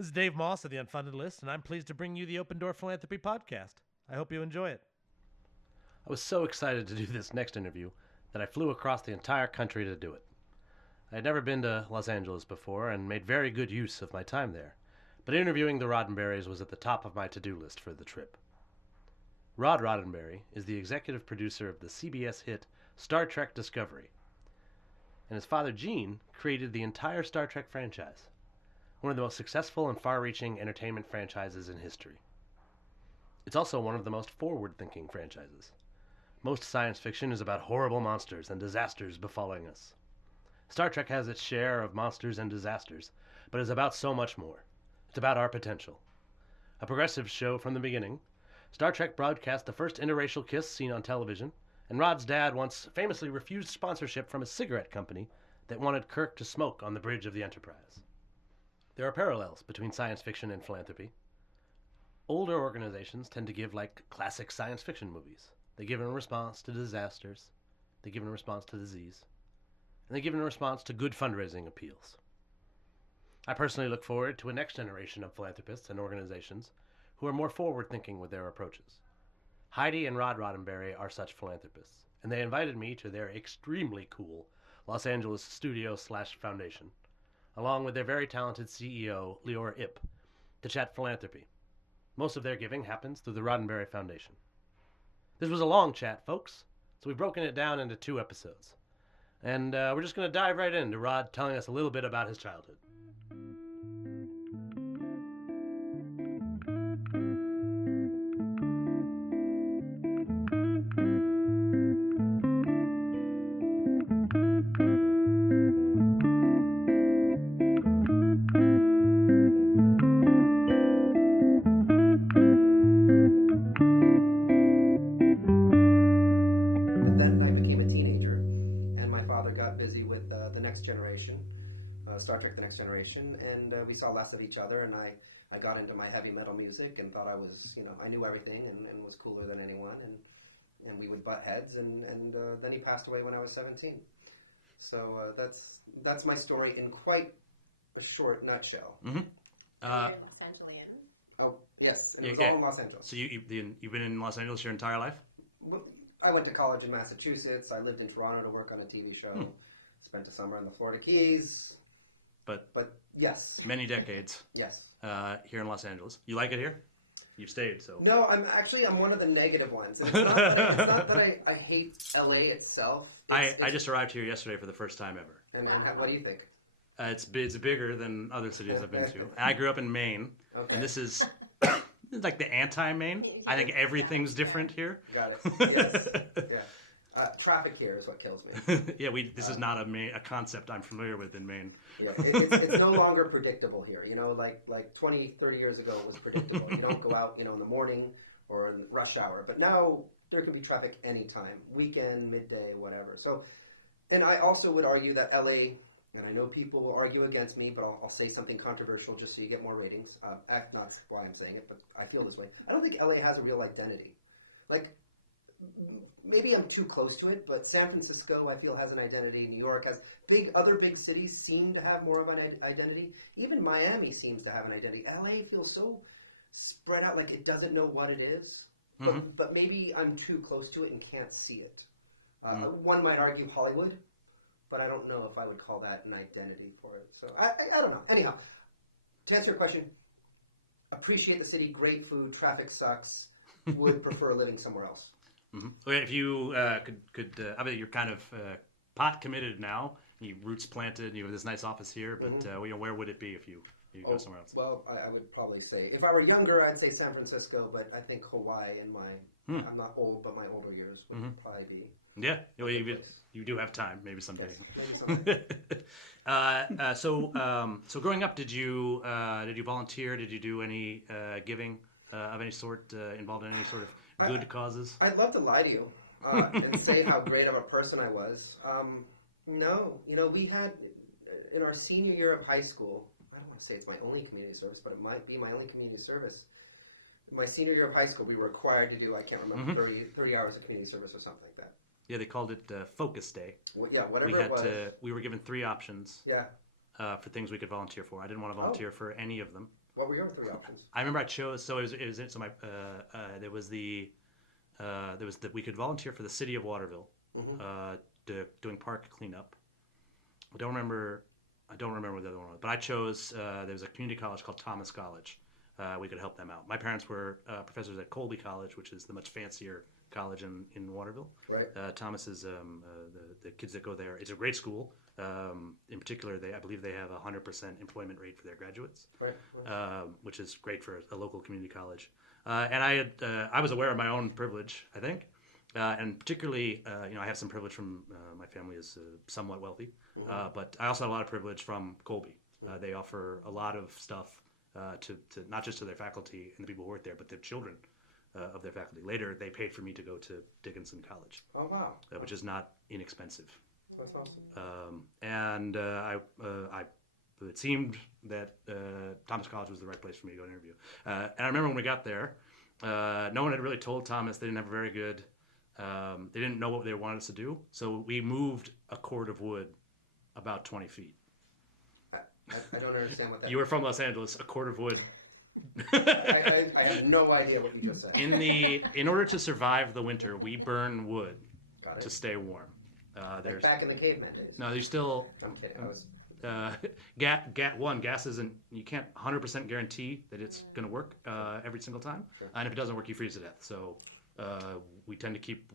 This is Dave Moss of the Unfunded List, and I'm pleased to bring you the Open Door Philanthropy podcast. I hope you enjoy it. I was so excited to do this next interview that I flew across the entire country to do it. I had never been to Los Angeles before and made very good use of my time there, but interviewing the Roddenberrys was at the top of my to-do list for the trip. Rod Roddenberry is the executive producer of the CBS hit Star Trek Discovery, and his father Gene created the entire Star Trek franchise, one of the most successful and far-reaching entertainment franchises in history. It's also one of the most forward-thinking franchises. Most science fiction is about horrible monsters and disasters befalling us. Star Trek has its share of monsters and disasters, but it's about so much more. It's about our potential. A progressive show from the beginning, Star Trek broadcast the first interracial kiss seen on television, and Rod's dad once famously refused sponsorship from a cigarette company that wanted Kirk to smoke on the bridge of the Enterprise. There are parallels between science fiction and philanthropy. Older organizations tend to give like classic science fiction movies. They give in response to disasters, they give in response to disease, and they give in response to good fundraising appeals. I personally look forward to a next generation of philanthropists and organizations who are more forward-thinking with their approaches. Heidi and Rod Roddenberry are such philanthropists, and they invited me to their extremely cool Los Angeles studio/foundation, along with their very talented CEO, Lior Ip, to chat philanthropy. Most of their giving happens through the Roddenberry Foundation. This was a long chat, folks, so we've broken it down into 2 episodes. And we're just going to dive right into Rod telling us a little bit about his childhood. Star Trek The Next Generation, and we saw less of each other, and I got into my heavy metal music and thought I was, I knew everything and was cooler than anyone, and we would butt heads, and then he passed away when I was 17. So that's my story in quite a short nutshell. Mm-hmm. You're Los Angelian? Oh, yes, and it was all in Los Angeles. So you've been in Los Angeles your entire life? Well, I went to college in Massachusetts. I lived in Toronto to work on a TV show. Spent a summer in the Florida Keys. But yes. Many decades. Yes. Here in Los Angeles. You like it here? You've stayed, so. No, I'm one of the negative ones. It's not that I hate LA itself. I just arrived here yesterday for the first time ever. And what do you think? It's bigger than other cities I've been to. I grew up in Maine, and this is like the anti-Maine. I think everything's different here. Got it. Yes. Yeah. Traffic here is what kills me. Yeah, this is not a concept I'm familiar with in Maine. Yeah, it's no longer predictable here. Like 20, 30 years ago it was predictable. You don't go out, in the morning or in rush hour. But now there can be traffic anytime, weekend, midday, whatever. So, and I also would argue that LA, and I know people will argue against me, but I'll say something controversial just so you get more ratings. Not why I'm saying it, but I feel this way. I don't think LA has a real identity. Like, maybe I'm too close to it, but San Francisco, I feel, has an identity. New York has other big cities seem to have more of an identity. Even Miami seems to have an identity. LA feels so spread out, like it doesn't know what it is. But maybe I'm too close to it and can't see it. One might argue Hollywood, but I don't know if I would call that an identity for it. So I don't know. Anyhow, to answer your question, appreciate the city, great food, traffic sucks, would prefer living somewhere else. Mm-hmm. Okay, if you could I mean, you're kind of pot committed now. You roots planted. You have this nice office here, but where would it be if you go somewhere else? Well, I would probably say, if I were younger, I'd say San Francisco, but I think Hawaii in I'm not old, but my older years would probably be. Yeah, you do have time, maybe someday. Yes, maybe someday. So growing up, did you volunteer? Did you do any giving of any sort, involved in any sort of good causes? I'd love to lie to you and say how great of a person I was. No, we had, in our senior year of high school, I don't want to say it's my only community service, but it might be my only community service. My senior year of high school, we were required to do, I can't remember, 30 hours of community service or something like that. Yeah, they called it Focus Day. Well, yeah, whatever it was. We were given 3 options. Yeah. for things we could volunteer for. I didn't want to volunteer for any of them. What were your 3 options? I remember I chose. So it was so my there was the we could volunteer for the city of Waterville, doing park cleanup. I don't remember what the other one was, but I chose. There was a community college called Thomas College. We could help them out. My parents were professors at Colby College, which is the much fancier college in Waterville. Right. Thomas is the kids that go there. It's a great school. In particular, I believe they have a 100% employment rate for their graduates, Right. which is great for a local community college. And I was aware of my own privilege, I think, and particularly, I have some privilege from my family is somewhat wealthy, but I also have a lot of privilege from Colby. They offer a lot of stuff to not just to their faculty and the people who work there, but their children of their faculty. Later, they paid for me to go to Dickinson College, Oh, wow. which is not inexpensive. That's awesome. And it seemed that Thomas College was the right place for me to go and interview. And I remember when we got there, no one had really told Thomas. They didn't have a very good. They didn't know what they wanted us to do, so we moved a cord of wood about 20 feet. I don't understand what that You were from Los Angeles. A cord of wood. I have no idea what you just said. In order to survive the winter, we burn wood Got it. to stay warm. Like back in the caveman days. No, there's still I'm kidding. I was. gas isn't. You can't 100% guarantee that it's going to work every single time, and if it doesn't work, you freeze to death. So we tend to keep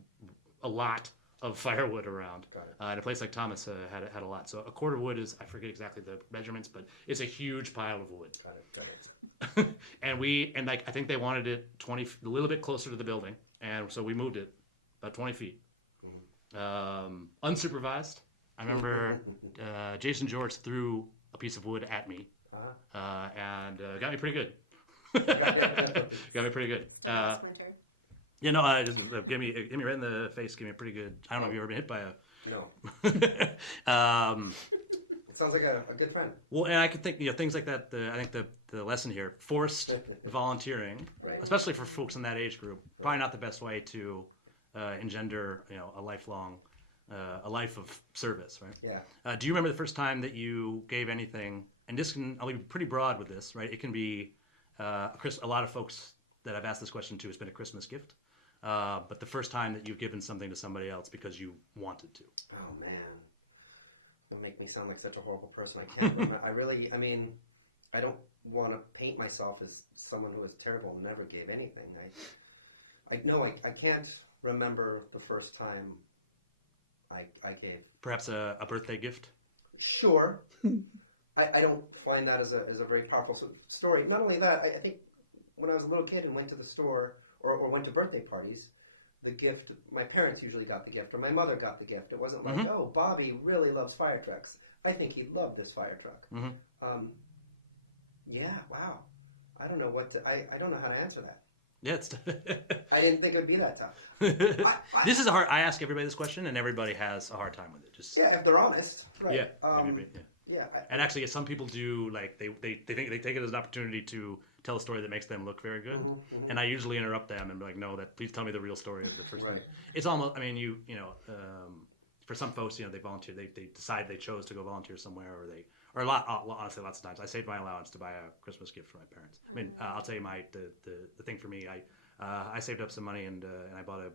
a lot of firewood around. And a place like Thomas had a lot. So a cord of wood is, I forget exactly the measurements, but it's a huge pile of wood. Got it. and I think they wanted it a little bit closer to the building, and so we moved it about 20 feet. Unsupervised. I remember Jason George threw a piece of wood at me, and got me pretty good. Got me pretty good. It's winter. Just give me right in the face. Give me a pretty good. I don't know if you've ever been hit by a. No. It sounds like a good friend. Well, and I could think things like that. I think the lesson here, forced volunteering, Right. especially for folks in that age group, probably not the best way to engender a lifelong. A life of service, right? Yeah. Do you remember the first time that you gave anything? And I'll be pretty broad with this, right? It can be a lot of folks that I've asked this question to, it's been a Christmas gift. But the first time that you've given something to somebody else because you wanted to. Oh man, it'll make me sound like such a horrible person. I can't. Remember. I don't want to paint myself as someone who was terrible and never gave anything. I can't remember the first time I gave. Perhaps a birthday gift? Sure. I don't find that as a very powerful story. Not only that, I think when I was a little kid and went to the store or went to birthday parties, the gift, my parents usually got the gift, or my mother got the gift. It wasn't like, oh, Bobby really loves fire trucks. I think he'd love this fire truck. Yeah, wow. I don't know I don't know how to answer that. Yeah, it's I didn't think it would be that tough. This is I ask everybody this question, and everybody has a hard time with it. Just yeah, if they're honest. Right. Yeah. Yeah. And actually, some people do like they think they take it as an opportunity to tell a story that makes them look very good. And I usually interrupt them and be like, no, please tell me the real story of the first thing. It's almost, I mean, for some folks, they volunteer, they decide they chose to go volunteer somewhere, or honestly, lots of times I saved my allowance to buy a Christmas gift for my parents. I mean, I'll tell you the thing for me, I saved up some money and I bought a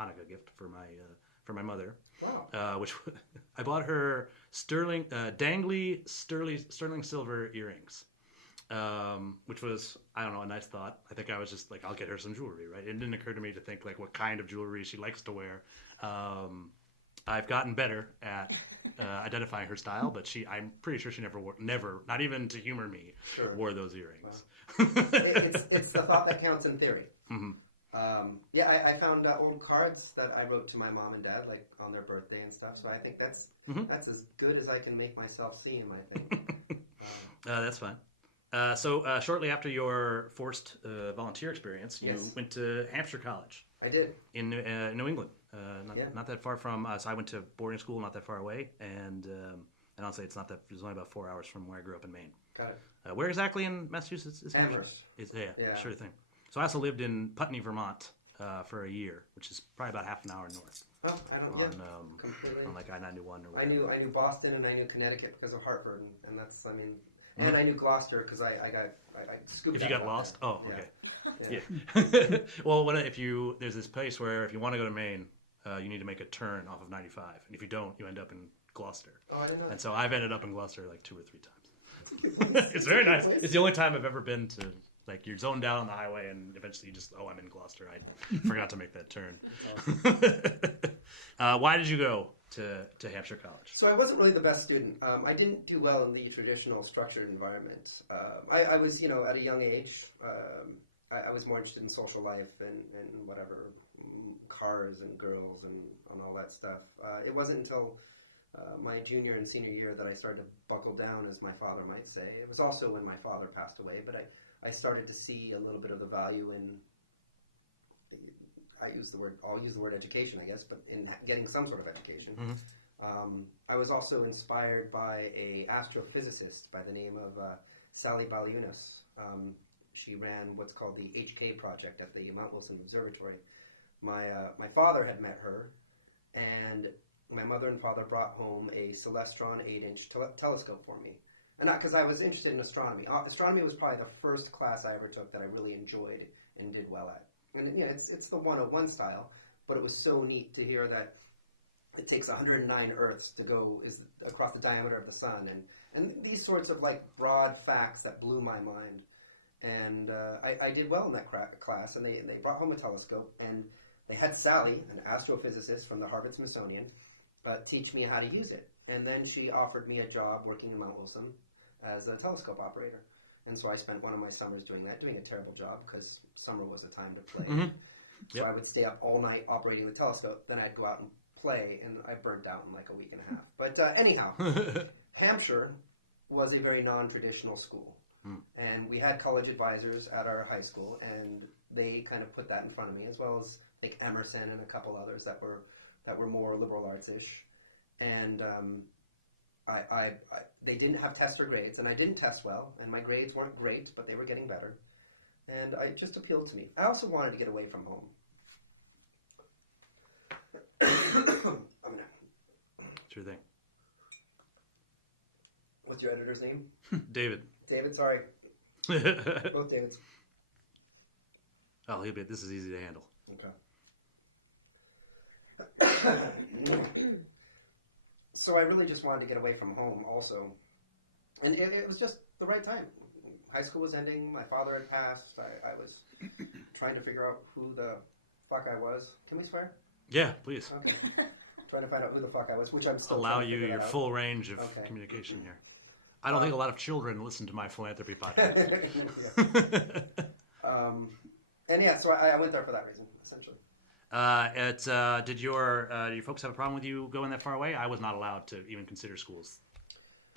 Hanukkah gift for my mother. Wow. Which I bought her dangly sterling silver earrings, which was, I don't know, a nice thought. I think I was just like, I'll get her some jewelry, right? It didn't occur to me to think like what kind of jewelry she likes to wear. I've gotten better at identifying her style, but I'm pretty sure she never, not even to humor me, wore those earrings. Wow. It's the thought that counts in theory. I found old cards that I wrote to my mom and dad, like on their birthday and stuff. So I think that's as good as I can make myself seem, I think. That's fine. So shortly after your forced volunteer experience, you went to Hampshire College. I did. In New England. Not that far from so I went to boarding school not that far away, and honestly it's only about 4 hours from where I grew up in Maine. Got it. Where exactly in Massachusetts is Hampshire? Amherst. Yeah, sure thing. So I also lived in Putney, Vermont for a year, which is probably about half an hour north. Oh, I don't. Completely. On like I-91 or I whatever. knew Boston and I knew Connecticut because of Hartford, and that's and I knew Gloucester because I scooped. If you that got up lost, there. oh, Yeah. okay. Yeah. Well, there's this place where if you want to go to Maine, you need to make a turn off of 95, and if you don't, you end up in Gloucester. Oh, I didn't know. And so I've ended up in Gloucester like 2 or 3 times. It's very nice. It's the only time I've ever been to. Like, you're zoned down on the highway, and eventually you just, I'm in Gloucester. I forgot to make that turn. Why did you go to Hampshire College? So I wasn't really the best student. I didn't do well in the traditional structured environment. I was, at a young age, I was more interested in social life and whatever, cars and girls and all that stuff. It wasn't until my junior and senior year that I started to buckle down, as my father might say. It was also when my father passed away, but I started to see a little bit of the value in, I'll use the word education, I guess, but in getting some sort of education. Mm-hmm. I was also inspired by a astrophysicist by the name of Sally Baliunas. She ran what's called the HK project at the Mount Wilson Observatory. My father had met her, and my mother and father brought home a Celestron 8-inch telescope for me. And not because I was interested in astronomy. Astronomy was probably the first class I ever took that I really enjoyed and did well at. And it's the 101 style, but it was so neat to hear that it takes 109 Earths to go across the diameter of the sun, and these sorts of like broad facts that blew my mind. And I did well in that class, and they brought home a telescope, and they had Sally, an astrophysicist from the Harvard Smithsonian, teach me how to use it. And then she offered me a job working in Mount Wilson as a telescope operator. And so I spent one of my summers doing that, doing a terrible job because summer was a time to play. Mm-hmm. So Yep. I would stay up all night operating the telescope, then I'd go out and play, and I burnt out in like a week and a half. But anyhow, Hampshire was a very non-traditional school. And we had college advisors at our high school, and they kind of put that in front of me, as well as like Emerson and a couple others that were more liberal arts-ish. And they didn't have test or grades, and I didn't test well, and my grades weren't great, but they were getting better. And it just appealed to me. I also wanted to get away from home. Sure thing. What's your editor's name? David. David, sorry. Oh, Both Davids. he'll be. This is easy to handle. Okay. So I really just wanted to get away from home also. And it was just the right time. High school was ending. My father had passed. I was trying to figure out who the fuck I was. Can we swear? Yeah, please. Okay. Trying to find out who the fuck I was, which I'm still Allow trying to you figure your that out. full range of Okay. communication here. I don't think a lot of children listen to my philanthropy podcast. Yeah. And yeah, so I went there for that reason, essentially. Did your folks have a problem with you going that far away? I was not allowed to even consider schools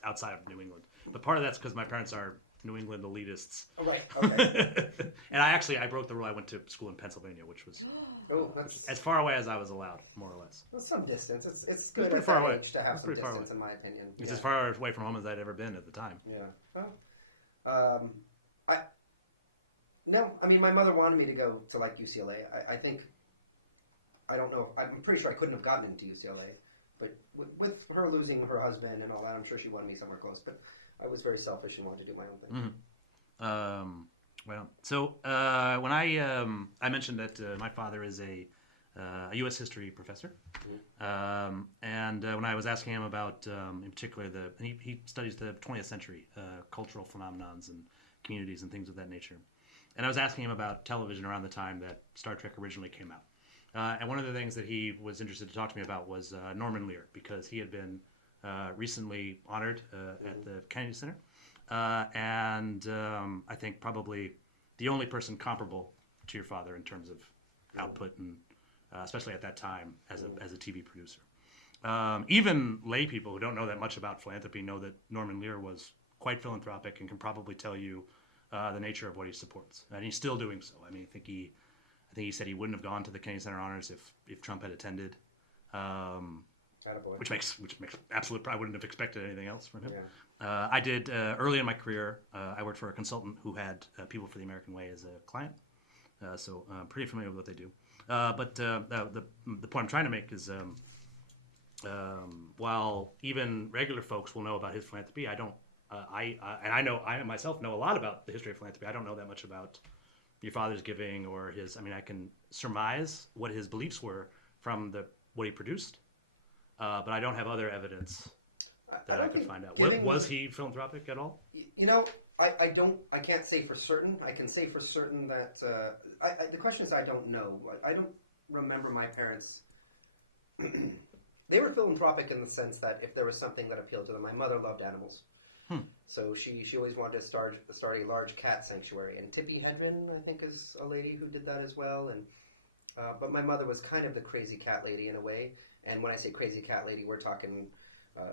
outside of New England. But part of that's because my parents are New England elitists. Oh, right. Okay. And I broke the rule. I went to school in Pennsylvania, which was That's as far away as I was allowed, more or less. some distance. It's good pretty at far that away. age to have It's some pretty far distance, in my opinion. It's Yeah. as far away from home as I'd ever been at the time. Yeah. Well, my mother wanted me to go to like UCLA. I think, I don't know. I'm pretty sure I couldn't have gotten into UCLA, but with her losing her husband and all that, I'm sure she wanted me somewhere close. But I was very selfish and wanted to do my own thing. Mm-hmm. So when I mentioned that my father is a U.S. history professor, and when I was asking him about, in particular, he studies the 20th century cultural phenomenons and communities and things of that nature, and I was asking him about television around the time that Star Trek originally came out, and one of the things that he was interested to talk to me about was Norman Lear, because he had been recently honored at the Kennedy Center, and I think probably the only person comparable to your father in terms of output and especially at that time as a TV producer. Even lay people who don't know that much about philanthropy know that Norman Lear was quite philanthropic and can probably tell you the nature of what he supports, and he's still doing so. I mean, I think he said he wouldn't have gone to the Kennedy Center Honors if Trump had attended, which makes absolute. I wouldn't have expected anything else from him. Yeah. I did early in my career. I worked for a consultant who had People for the American Way as a client. so I'm pretty familiar with what they do. But the point I'm trying to make is, while even regular folks will know about his philanthropy, I don't. I myself know a lot about the history of philanthropy. I don't know that much about your father's giving or his. I mean, I can surmise what his beliefs were from what he produced, but I don't have other evidence that I could find out. Was he philanthropic at all? You know, I can't say for certain. I can say for certain that the question is I don't know. I don't remember my parents. They were philanthropic in the sense that if there was something that appealed to them, my mother loved animals. So she always wanted to start a large cat sanctuary, and Tippi Hedren, I think, is a lady who did that as well. And but my mother was kind of the crazy cat lady in a way. And when I say crazy cat lady, we're talking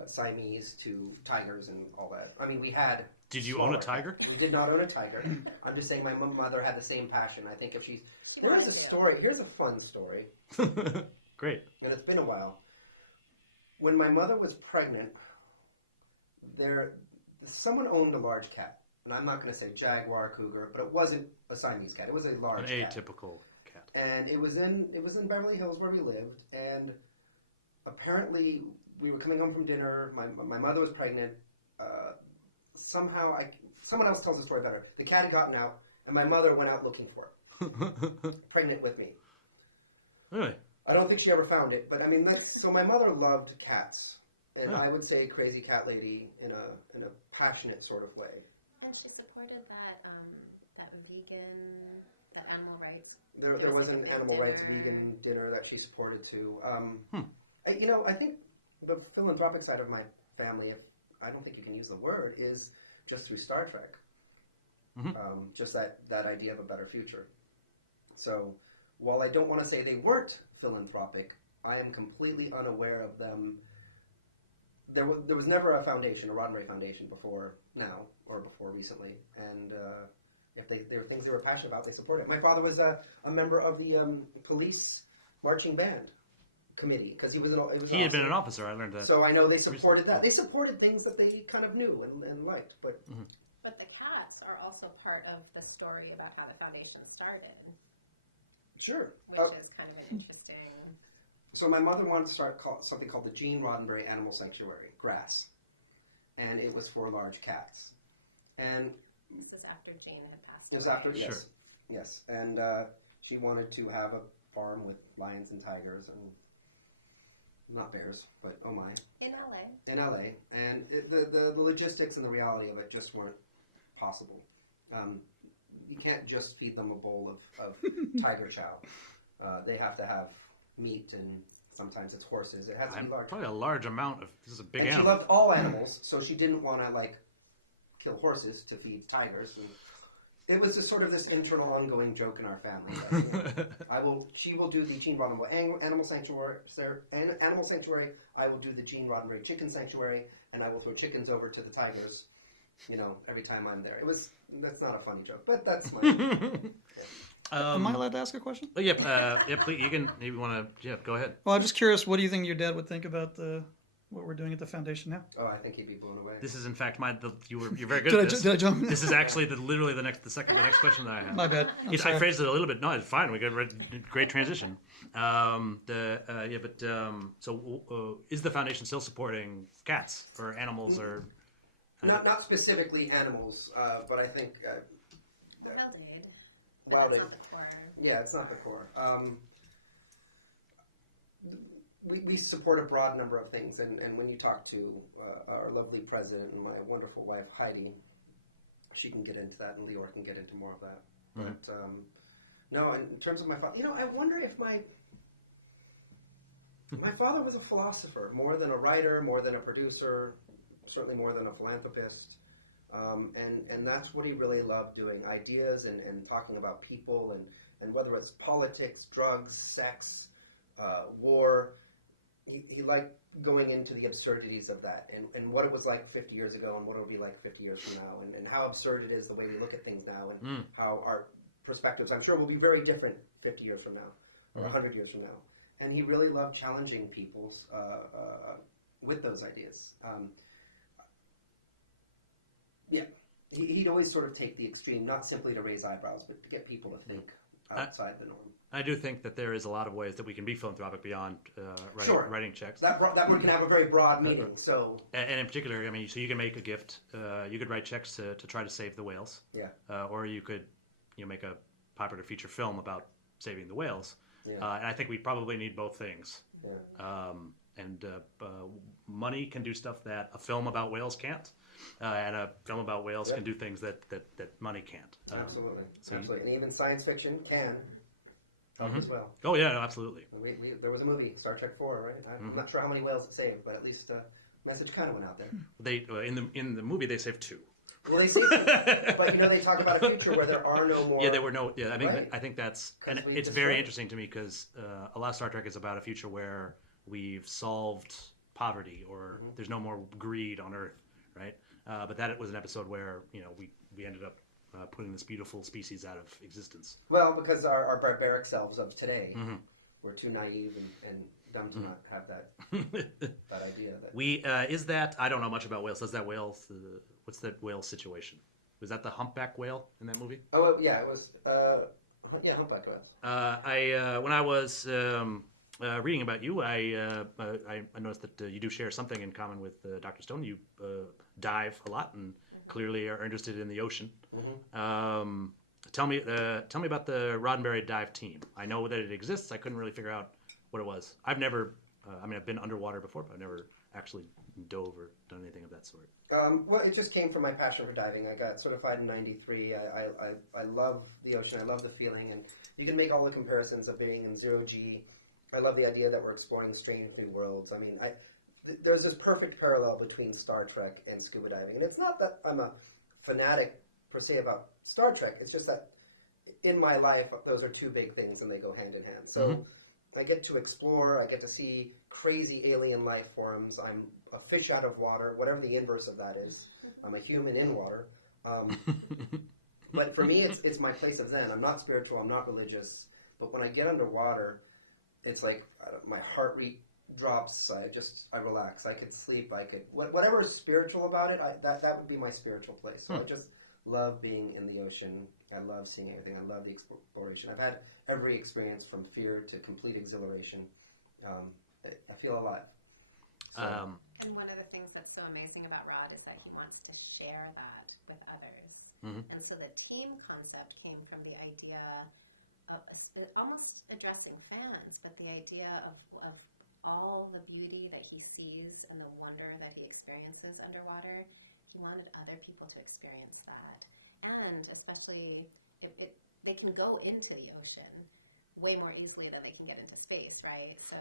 Siamese to tigers and all that. I mean, we had. Did you own a tiger? We did not own a tiger. I'm just saying my mother had the same passion. I think if there's a story. Here's a fun story. Great. And it's been a while. When my mother was pregnant, someone owned a large cat. And I'm not going to say jaguar, cougar, but it wasn't a Siamese cat. It was a large cat. An atypical cat. And it was in Beverly Hills where we lived. And apparently we were coming home from dinner. My mother was pregnant. Somehow someone else tells the story better. The cat had gotten out, and my mother went out looking for it, pregnant with me. Really? I don't think she ever found it, but I mean so. My mother loved cats, and I would say crazy cat lady in a passionate sort of way. And she supported that animal rights. There was an animal rights vegan dinner that she supported too. You know, I think the philanthropic side of my family, I don't think you can use the word, is just through Star Trek. Just that idea of a better future. So while I don't want to say they weren't philanthropic, I am completely unaware of them. There was never a foundation, a Roddenberry Foundation, before now, or before recently. And if there were things they were passionate about, they supported it. My father was a member of the police marching band committee, because he had been an officer. I learned that. So I know they supported that. They supported things that they kind of knew and liked. But But the cats are also part of the story about how the foundation started. Sure. Which is kind of an interesting... So my mother wanted to start something called the Gene Roddenberry Animal Sanctuary, GRASS. And it was for large cats. And this was after Gene had passed away. It was after, yes. Sure. Yes. And she wanted to have a farm with lions and tigers and not bears, but oh my. In LA. In LA. And the logistics and the reality of it just weren't possible. You can't just feed them a bowl of tiger chow. They have to have meat, and sometimes it's horses. It has to be large. Probably a large amount of. This is a big animal. And she loved all animals, so she didn't want to kill horses to feed tigers. And it was just sort of this internal, ongoing joke in our family. That, she will do the Gene Roddenberry Animal Sanctuary. I will do the Gene Roddenberry Chicken Sanctuary, and I will throw chickens over to the tigers. Every time I'm there. That's not a funny joke, but that's my... Am I allowed to ask a question? Oh, yeah, please. You can. Maybe want to. Go ahead. Well, I'm just curious. What do you think your dad would think about what we're doing at the foundation now? Oh, I think he'd be blown away. This is, in fact, you're very good at this. Did I jump? This is actually the next question that I have. My bad. I phrased it a little bit. No, it's fine. We got a great transition. Is the foundation still supporting cats or animals or? Not specifically animals, but I think... Wild Aid. That's not the core. Yeah, it's not the core. We support a broad number of things, and when you talk to our lovely president and my wonderful wife, Heidi, she can get into that, and Leor can get into more of that. But, no, in terms of my father... I wonder if my father was a philosopher, more than a writer, more than a producer, certainly more than a philanthropist. And that's what he really loved doing, ideas and talking about people and whether it's politics, drugs, sex, war. He liked going into the absurdities of that and what it was like 50 years ago and what it will be like 50 years from now and how absurd it is the way we look at things now and how our perspectives, I'm sure, will be very different 50 years from now or 100 years from now. And he really loved challenging people's with those ideas. He'd always sort of take the extreme, not simply to raise eyebrows, but to get people to think. outside the norm. I do think that there is a lot of ways that we can be philanthropic beyond writing checks. That word can have a very broad meaning. So, and in particular, I mean, so you can make a gift. You could write checks to try to save the whales. yeah, Or you could make a popular feature film about saving the whales. Yeah. And I think we probably need both things. yeah. And money can do stuff that a film about whales can't, and a film about whales Yeah. can do things that money can't. Absolutely, so absolutely, and even science fiction can help as well. Oh yeah, no, absolutely. There was a movie, Star Trek 4, right? I'm not sure how many whales it saved, but at least message kind of went out there. They in the movie they saved 2. Well, they saved it, but they talk about a future where there are no more. Yeah, there were no. Yeah, Right. I think that's, and 'Cause we it's destroyed very it. interesting to me because a lot of Star Trek is about a future where we've solved poverty or there's no more greed on Earth, right? But that was an episode where we ended up putting this beautiful species out of existence. Well, because our barbaric selves of today were too naive and dumb to not have that idea. That Is that, I don't know much about whales. Does that whale? What's that whale situation? Was that the humpback whale in that movie? Oh yeah, it was. Humpback whales. When I was reading about you, I noticed that you do share something in common with Dr. Stone. You dive a lot and clearly are interested in the ocean. Tell me about the Roddenberry dive team. I know that it exists. I couldn't really figure out what it was. I've never. I've been underwater before, but I've never actually dove or done anything of that sort. Well, it just came from my passion for diving. I got certified in '93. I love the ocean. I love the feeling, and you can make all the comparisons of being in zero G. I love the idea that we're exploring strange new worlds. I mean, there's this perfect parallel between Star Trek and scuba diving, and it's not that I'm a fanatic per se about Star Trek. It's just that in my life, those are two big things, and they go hand in hand. So. I get to explore, I get to see crazy alien life forms. I'm a fish out of water, whatever the inverse of that is. I'm a human in water. But for me, it's my place of zen. I'm not spiritual, I'm not religious. But when I get underwater, it's like my heart rate drops. I relax. I could sleep. Whatever is spiritual about it, that would be my spiritual place. So I just love being in the ocean. I love seeing everything. I love the exploration. I've had every experience from fear to complete exhilaration. I feel alive. So, And one of the things that's so amazing about Rod is that he wants to share that with others. And so the team concept came from the idea of almost addressing fans, but the idea of all the beauty that he sees and the wonder that he experiences underwater. He wanted other people to experience that. And especially, they can go into the ocean way more easily than they can get into space, right? So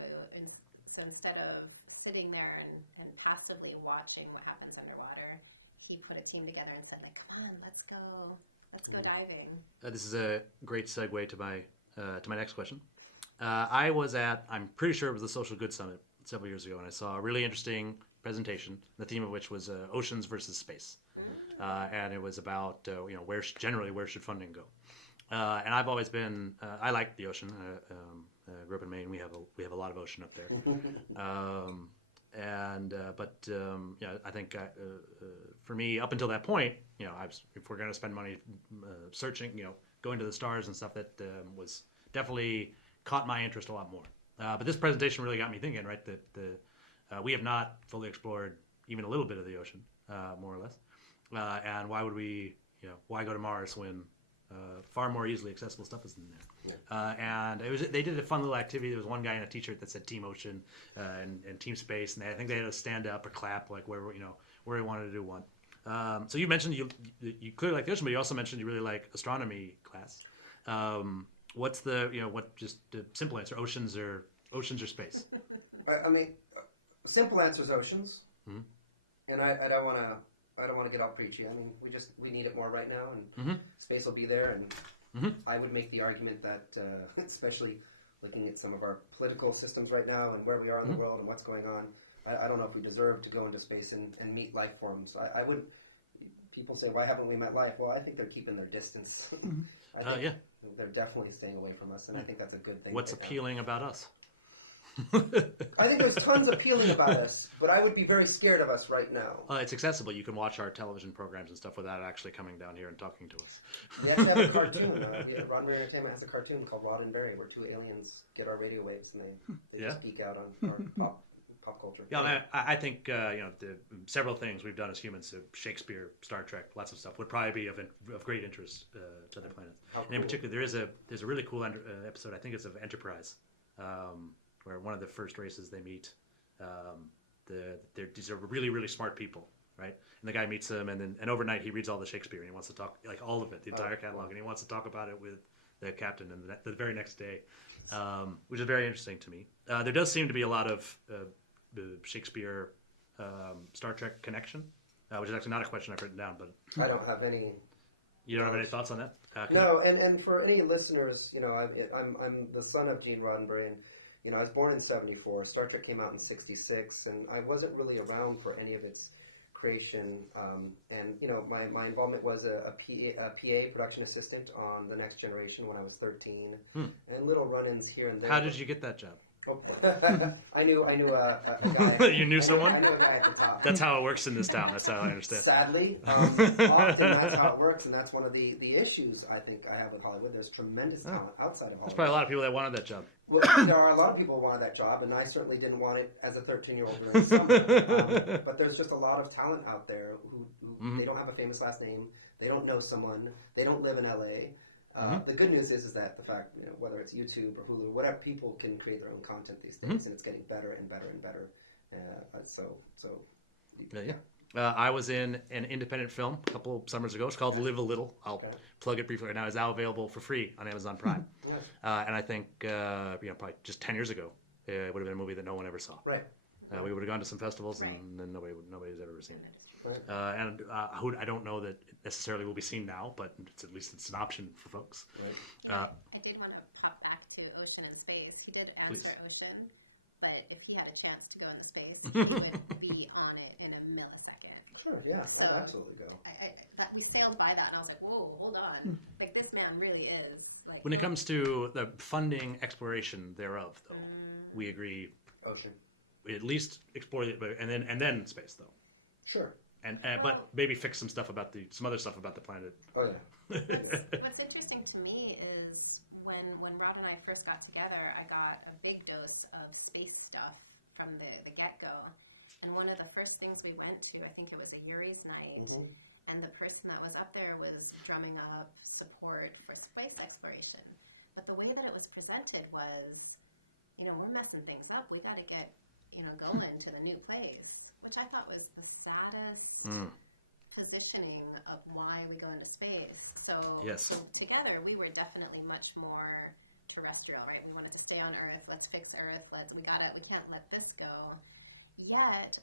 instead of sitting there and passively watching what happens underwater, he put a team together and said, like, come on, let's go diving. This is a great segue to my next question. I'm pretty sure it was the Social Good Summit several years ago, and I saw a really interesting presentation, the theme of which was oceans versus space. And it was about where should funding go. And I've always been I like the ocean. I grew up in Maine. We have a lot of ocean up there. I think for me, up until that point, if we're going to spend money searching, going to the stars and stuff, that was definitely caught my interest a lot more. But this presentation really got me thinking, right? That we have not fully explored even a little bit of the ocean, more or less. And why would we, why go to Mars when far more easily accessible stuff is in there? Yeah. And they did a fun little activity. There was one guy in a T-shirt that said Team Ocean and Team Space, and I think they had to stand up or clap, like where he wanted to do one. So you mentioned you clearly like the ocean, but you also mentioned you really like astronomy class. What's the simple answer? Oceans or space? I mean, simple answer is oceans, and I don't want to get all preachy. I mean, we need it more right now, and space will be there. And I would make the argument that, especially looking at some of our political systems right now and where we are in the world and what's going on, I don't know if we deserve to go into space and meet life forms. I would. People say, why haven't we met life? Well, I think they're keeping their distance. I think they're definitely staying away from us, and I think that's a good thing. What's right appealing about us? I think there's tons appealing about us, but I would be very scared of us right now. It's accessible. You can watch our television programs and stuff without actually coming down here and talking to us. We actually have a cartoon. Roddenberry Entertainment has a cartoon called Roddenberry, where two aliens get our radio waves and they just speak out on our pop culture. Yeah, I think the several things we've done as humans, Shakespeare, Star Trek, lots of stuff, would probably be of great interest to other planets. And in particular, there's a really cool episode. I think it's of Enterprise, where one of the first races they meet, these are really, really smart people, right? And the guy meets them, and overnight he reads all the Shakespeare, and he wants to talk, like all of it, the entire catalog, and he wants to talk about it with the captain and the very next day, which is very interesting to me. There does seem to be a lot of Shakespeare Star Trek connection, which is actually not a question I've written down, but I don't have any. You don't have any thoughts on that? No, and for any listeners, I'm the son of Gene Roddenberry, and I was born in '74. Star Trek came out in '66, and I wasn't really around for any of its creation. And my involvement was a PA production assistant on The Next Generation when I was 13, and little run-ins here and there. How did you get that job? Oh, I knew a guy. You knew someone? I knew a guy at the top. That's how it works in this town. That's how I understand. Sadly, often that's how it works, and that's one of the issues I think I have with Hollywood. There's tremendous talent outside of Hollywood. There's probably a lot of people that wanted that job. Well, there are a lot of people who wanted that job, and I certainly didn't want it as a 13-year-old during summer. But there's just a lot of talent out there who they don't have a famous last name, they don't know someone, they don't live in LA. The good news is that the fact, whether it's YouTube or Hulu, whatever, people can create their own content these days, and it's getting better and better and better. I was in an independent film a couple summers ago. It's called Live a Little. I'll plug it briefly right now. It's now available for free on Amazon Prime. And I think probably just 10 years ago, it would have been a movie that no one ever saw. Right. We would have gone to some festivals, and then nobody's ever seen it. Right. And I don't know that it necessarily will be seen now, but at least it's an option for folks. Right. I did want to pop back to Ocean and Space. He did answer Ocean, but if he had a chance to go into space, he would be on it in a millisecond. Sure, yeah, so, I'd absolutely go. We sailed by that, and I was like, whoa, hold on. Like, this man really is. Like, when it comes to the funding exploration thereof, though, we agree. Ocean. We at least explore it, and then space, though. Sure. But maybe fix some other stuff about the planet. Oh yeah. What's interesting to me is when Rob and I first got together, I got a big dose of space stuff from the get-go. And one of the first things we went to, I think it was a Yuri's night, and the person that was up there was drumming up support for space exploration. But the way that it was presented was, we're messing things up. We got to get, going to the new place. Which I thought was the saddest positioning of why we go into space. So together, we were definitely much more terrestrial, right? We wanted to stay on Earth. Let's fix Earth. We can't let this go. Yet,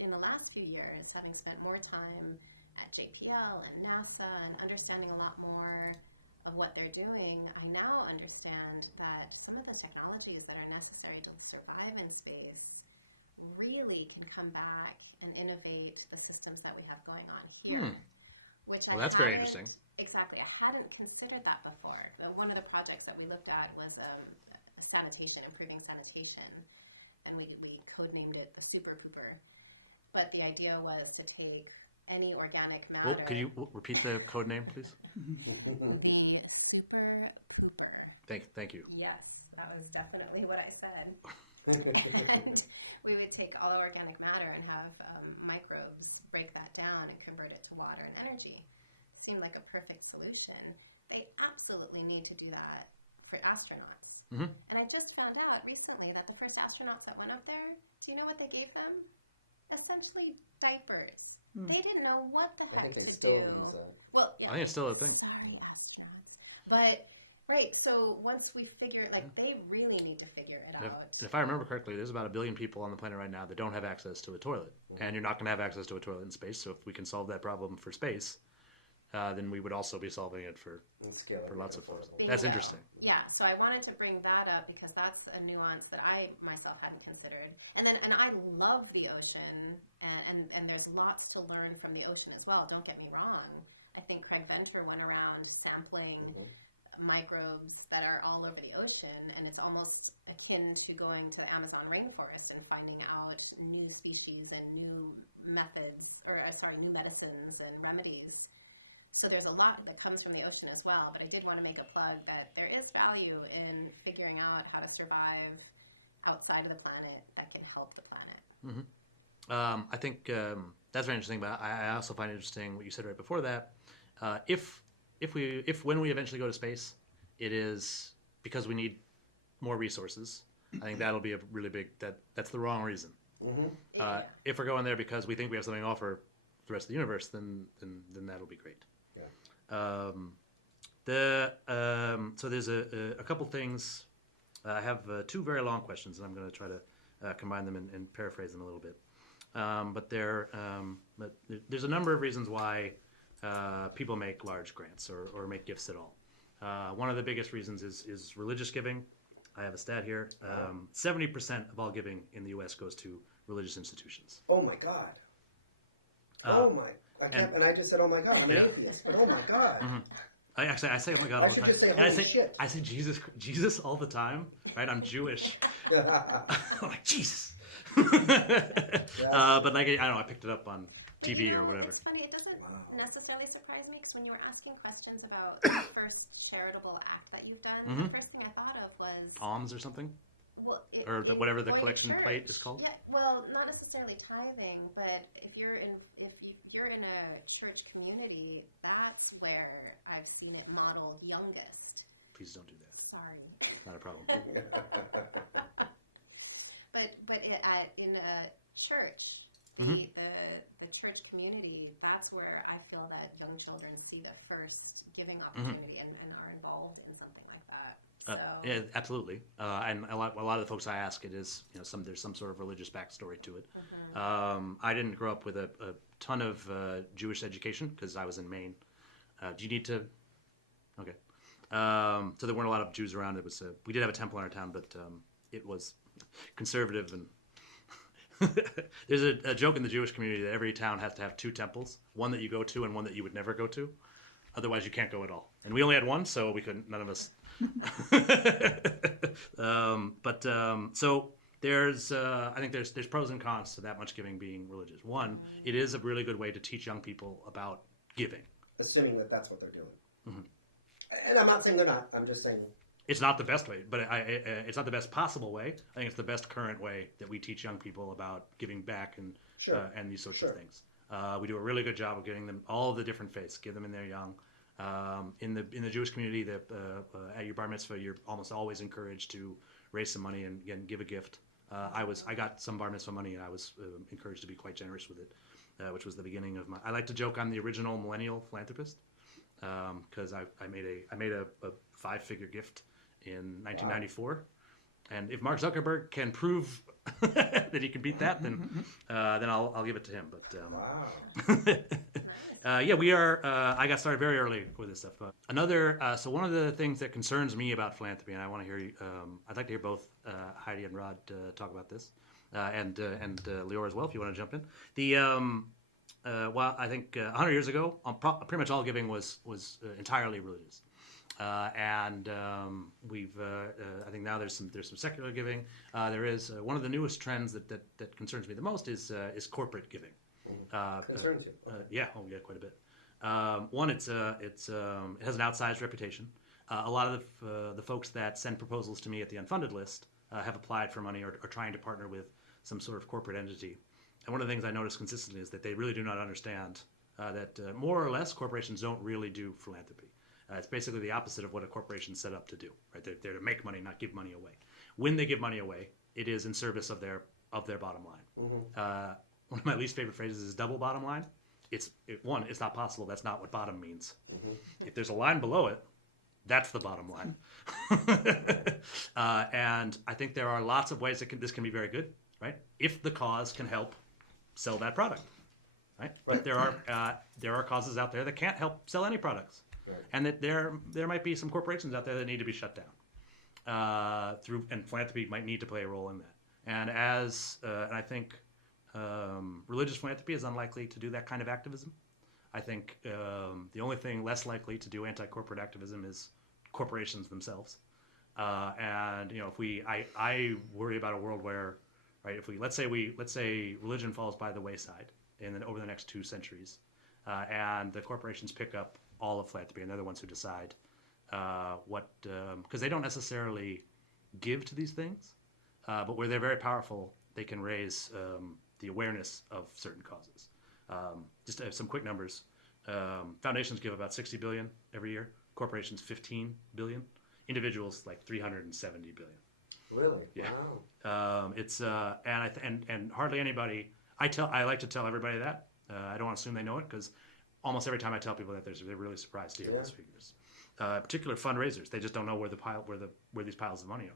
in the last few years, having spent more time at JPL and NASA and understanding a lot more of what they're doing, I now understand that some of the technologies that are necessary to survive in space really can come back and innovate the systems that we have going on here. That's very interesting. Exactly. I hadn't considered that before. One of the projects that we looked at was improving sanitation, and we codenamed it the Super Pooper. But the idea was to take any organic matter... Could you repeat the code name, please? The Super Pooper. Thank you. Yes, that was definitely what I said. And we would take all organic matter and have microbes break that down and convert it to water and energy. Seemed like a perfect solution. They absolutely need to do that for astronauts. And I just found out recently that the first astronauts that went up there, do you know what they gave them? Essentially diapers. They didn't know what the heck to do. Well, yeah, I think it's still a thing. Sorry, astronauts. But... Right, so once we figure, they really need to figure it out. If I remember correctly, there's about 1 billion people on the planet right now that don't have access to a toilet. And you're not going to have access to a toilet in space, so if we can solve that problem for space, then we would also be solving it for lots of folks. That's interesting. Yeah, so I wanted to bring that up because that's a nuance that I myself hadn't considered. And I love the ocean, and there's lots to learn from the ocean as well, don't get me wrong. I think Craig Venter went around sampling... microbes that are all over the ocean, and it's almost akin to going to Amazon rainforest and finding out new species and new methods, new medicines and remedies. So there's a lot that comes from the ocean as well, but I did want to make a plug that there is value in figuring out how to survive outside of the planet that can help the planet. Mm-hmm. I think that's very interesting, but I also find interesting what you said right before that. If when we eventually go to space, it is because we need more resources. I think that'll be a really big that's the wrong reason. Mm-hmm. If we're going there because we think we have something to offer the rest of the universe, then that'll be great. Yeah. So there's a couple things. I have two very long questions, and I'm going to try to combine them and paraphrase them a little bit. But there's a number of reasons why people make large grants or make gifts at all. One of the biggest reasons is religious giving. I have a stat here. 70% of all giving in the U.S. goes to religious institutions. Oh my God. And I just said, oh my God, I'm an atheist, but oh my God. Mm-hmm. I say oh my God all the time. I should just say, and holy shit. I say Jesus all the time, right? I'm Jewish. I'm like, Jesus. But like, I don't know, I picked it up on TV or whatever. It's funny, it doesn't necessarily surprise me, because when you were asking questions about the first charitable act that you've done, the first thing I thought of was... Alms or something? Well, whatever the going to collection church. plate is called? Yeah, well, not necessarily tithing, but if you're in a church community, that's where I've seen it modeled youngest. Please don't do that. Sorry. Not a problem. But in a church, Mm-hmm. the church community, that's where I feel that young children see the first giving opportunity and are involved in something like that. So. Yeah, absolutely. And a lot of the folks I ask, it is there's some sort of religious backstory to it. I didn't grow up with a ton of Jewish education because I was in Maine. Do you need to? Okay. So there weren't a lot of Jews around. It was we did have a temple in our town, but it was conservative and. There's a joke in the Jewish community that every town has to have two temples, one that you go to and one that you would never go to. Otherwise, you can't go at all. And we only had one, so we couldn't. None of us. So there's, I think there's pros and cons to that much giving being religious. One, it is a really good way to teach young people about giving. Assuming that that's what they're doing. Mm-hmm. And I'm not saying they're not. I'm just saying. It's not the best way, but it's not the best possible way. I think it's the best current way that we teach young people about giving back and these sorts of things. We do a really good job of getting them all the different faiths, give them when they're young. In the Jewish community, at your bar mitzvah, you're almost always encouraged to raise some money and again give a gift. I got some bar mitzvah money, and I was encouraged to be quite generous with it, which was the beginning of my. I like to joke I'm the original millennial philanthropist because I made a 5-figure gift in 1994. Wow. And if Mark Zuckerberg can prove that he can beat that, then I'll give it to him. But wow. We are. I got started very early with this stuff. So one of the things that concerns me about philanthropy, and I want to hear you. I'd like to hear both Heidi and Rod talk about this, and Lior as well, if you want to jump in. I think 100 years ago, pretty much all giving was entirely religious. We've I think now there's some secular giving. There is one of the newest trends that concerns me the most is corporate giving. Concerns you? Yeah, quite a bit. One, it has an outsized reputation. A lot of the folks that send proposals to me at the unfunded list have applied for money or are trying to partner with some sort of corporate entity. And one of the things I notice consistently is that they really do not understand that more or less corporations don't really do philanthropy. It's basically the opposite of what a corporation's set up to do. Right? They're there to make money, not give money away. When they give money away, it is in service of their bottom line. Mm-hmm. One of my least favorite phrases is double bottom line. It's not possible. That's not what bottom means. Mm-hmm. If there's a line below it, that's the bottom line. And I think there are lots of ways this can be very good, right? If the cause can help sell that product, right? But there are causes out there that can't help sell any products. Right. And that there might be some corporations out there that need to be shut down and philanthropy might need to play a role in that. And and I think religious philanthropy is unlikely to do that kind of activism. I think the only thing less likely to do anti-corporate activism is corporations themselves. And I worry about a world where, right, if let's say religion falls by the wayside, and then over the next 2 centuries, and the corporations pick up all of philanthropy, and they're the ones who decide because they don't necessarily give to these things, but where they're very powerful, they can raise the awareness of certain causes. Just to have some quick numbers, foundations give about 60 billion every year, corporations 15 billion, individuals like 370 billion. Really? Yeah. Wow. It's and hardly anybody. I like to tell everybody that. I don't assume they know it, because almost every time I tell people that, they're really surprised to hear those figures. Particular fundraisers, they just don't know where these piles of money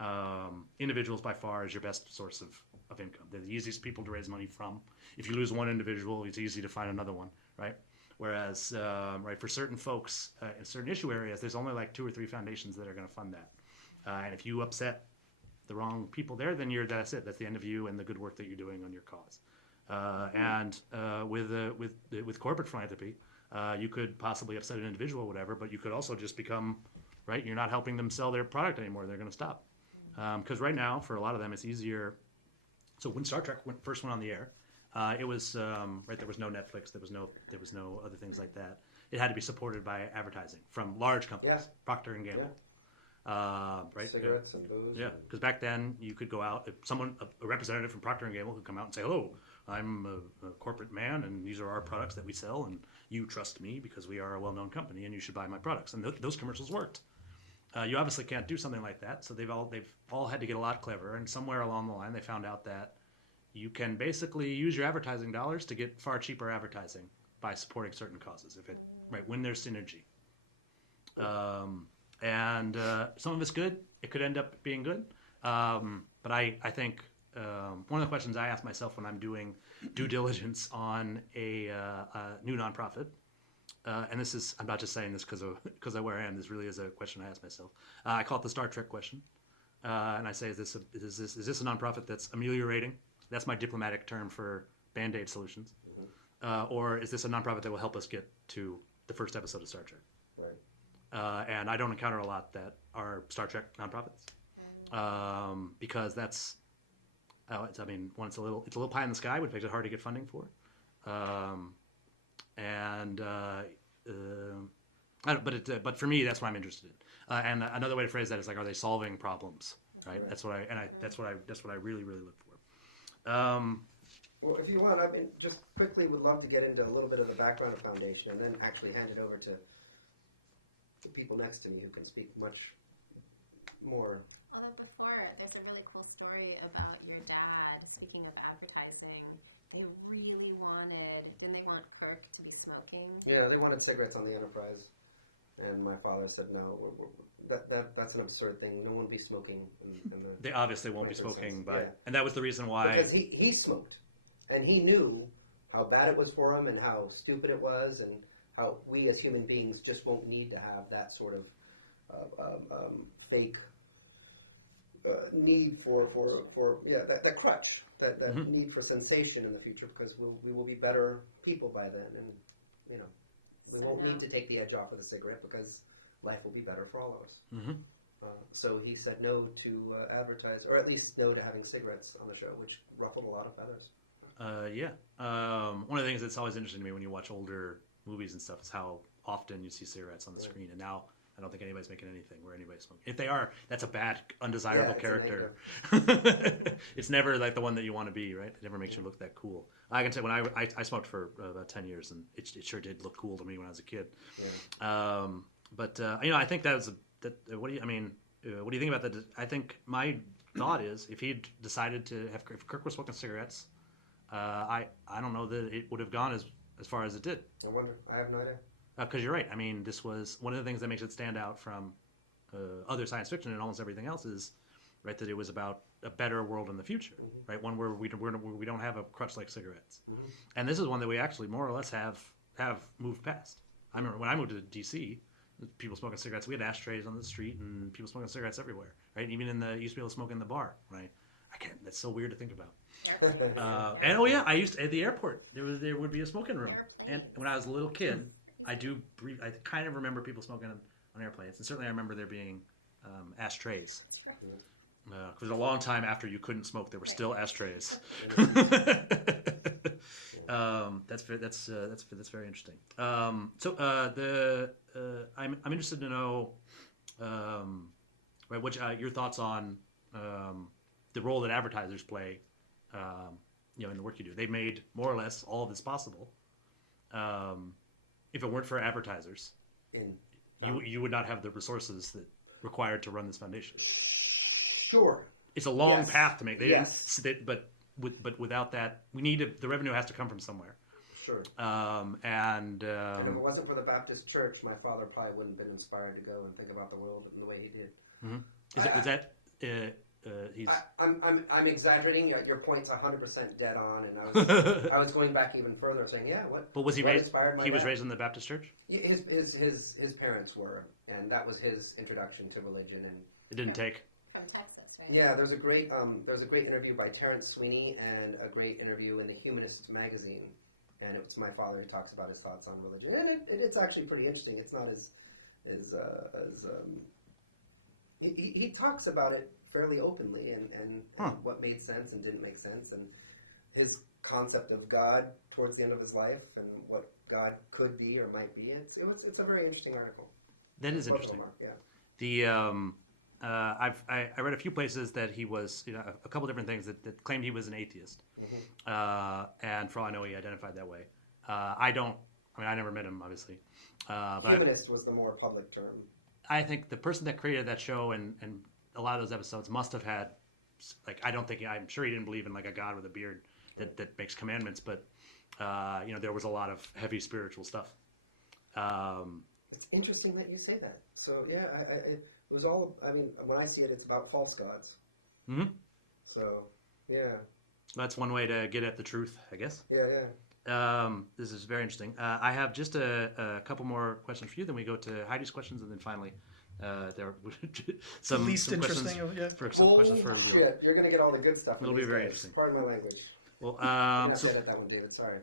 are. Individuals by far is your best source of income. They're the easiest people to raise money from. If you lose one individual, it's easy to find another one, right? Whereas, for certain folks in certain issue areas, there's only like 2 or 3 foundations that are going to fund that. And if you upset the wrong people there, then that's it. That's the end of you and the good work that you're doing on your cause. With corporate philanthropy, you could possibly upset an individual or whatever, but you could also just become, right, you're not helping them sell their product anymore. They're going to stop. Because right now, for a lot of them, it's easier. So when Star Trek first went on the air, it was there was no Netflix, there was no other things like that. It had to be supported by advertising from large companies, Procter and Gamble. Right? Cigarettes and booze. Yeah, because back then you could go out. If a representative from Procter and Gamble could come out and say, "Hello, I'm a corporate man, and these are our products that we sell, and you trust me because we are a well-known company, and you should buy my products." And those commercials worked. You obviously can't do something like that, so they've all had to get a lot cleverer. And somewhere along the line, they found out that you can basically use your advertising dollars to get far cheaper advertising by supporting certain causes. When there's synergy. And some of it's good. It could end up being good. But I think one of the questions I ask myself when I'm doing due diligence on a new nonprofit, and I'm not just saying this because of where I am. This really is a question I ask myself. I call it the Star Trek question, and I say, is this a nonprofit that's ameliorating? That's my diplomatic term for Band-Aid solutions, or is this a nonprofit that will help us get to the first episode of Star Trek? Right. And I don't encounter a lot that are Star Trek nonprofits, because that's, it's a little pie in the sky, which makes it hard to get funding for, but for me, that's what I'm interested in. And another way to phrase that is like, are they solving problems? Right. That's what I really, really look for. Well, if you want, I just quickly would love to get into a little bit of the background of Foundation, and then actually hand it over to the people next to me who can speak much more. Although before, there's a really cool story about your dad. Speaking of advertising, they really didn't they want Kirk to be smoking? Yeah, they wanted cigarettes on the Enterprise, and my father said no. That's an absurd thing. No one will be smoking. They obviously won't be smoking, and that was the reason why. Because he smoked, and he knew how bad it was for him, and how stupid it was, and how we as human beings just won't need to have that sort of fake need for that crutch, that need for sensation in the future, because we will be better people by then, and we won't need to take the edge off of the cigarette, because life will be better for all of us. Mm-hmm. So he said no to advertise, or at least no to having cigarettes on the show, which ruffled a lot of feathers. One of the things that's always interesting to me when you watch older movies and stuff is how often you see cigarettes on the screen. And now I don't think anybody's making anything where anybody's smoking. If they are, that's a bad, undesirable character. It's never like the one that you want to be, right? It never makes you look that cool. I can say when I smoked for about 10 years, and it sure did look cool to me when I was a kid. Yeah. I think what do you think about that? I think my thought is, if he'd decided if Kirk was smoking cigarettes, I don't know that it would have gone as far as it did. I wonder. I have no idea. Because you're right. I mean, this was one of the things that makes it stand out from other science fiction and almost everything else is, right, that it was about a better world in the future, right? One where we don't have a crutch like cigarettes. And this is one that we actually more or less have moved past. I remember when I moved to D.C., people smoking cigarettes. We had ashtrays on the street and people smoking cigarettes everywhere, right? Even you used to be able to smoke in the bar, right? That's so weird to think about. And I used to, at the airport, there would be a smoking room. And when I was a little kid, I kind of remember people smoking on airplanes. And certainly I remember there being ashtrays. Sure. For a long time after you couldn't smoke, there were still ashtrays. That's very interesting. I'm interested to know, right, what your thoughts on the role that advertisers play, in the work you do. They've made more or less all of this possible. If it weren't for advertisers, you would not have the resources that required to run this foundation. Sure. It's a long Yes. path to make. Yes. But without that, the revenue has to come from somewhere. Sure. And And if it wasn't for the Baptist Church, my father probably wouldn't have been inspired to go and think about the world in the way he did. he's I'm exaggerating. Your point's 100% dead on, and I was going back even further, saying, yeah, what? But was he what raised? inspired my He was dad? raised in the Baptist church. His parents were, and that was his introduction to religion. And It didn't take. From Texas, right? yeah, there's a great interview by Terrence Sweeney and a great interview in the Humanist magazine, and it's my father who talks about his thoughts on religion, and it's actually pretty interesting. It's not as he talks about it fairly openly and what made sense and didn't make sense, and his concept of God towards the end of his life and what God could be or might be. It's a very interesting article. That is interesting. Mark, yeah. The I read a few places that he was, a couple different things that claimed he was an atheist, and for all I know, he identified that way. I never met him, obviously. But Humanist was the more public term. I think the person that created that show and a lot of those episodes must have had, I'm sure he didn't believe in like a God with a beard that makes commandments, but there was a lot of heavy spiritual stuff. It's interesting that you say that. So yeah, it was all. I mean, when I see it, it's about false gods. Mm-hmm. So yeah, That's one way to get at the truth, I guess. yeah. This is very interesting. I have just a couple more questions for you. Then we go to Heidi's questions, and then finally, there are some Least some interesting questions of yeah. for some questions for Leo. Shit, you're gonna get all the good stuff. It'll in be these very days. interesting. Pardon my language. Well, You're not so good at that one, David. Sorry.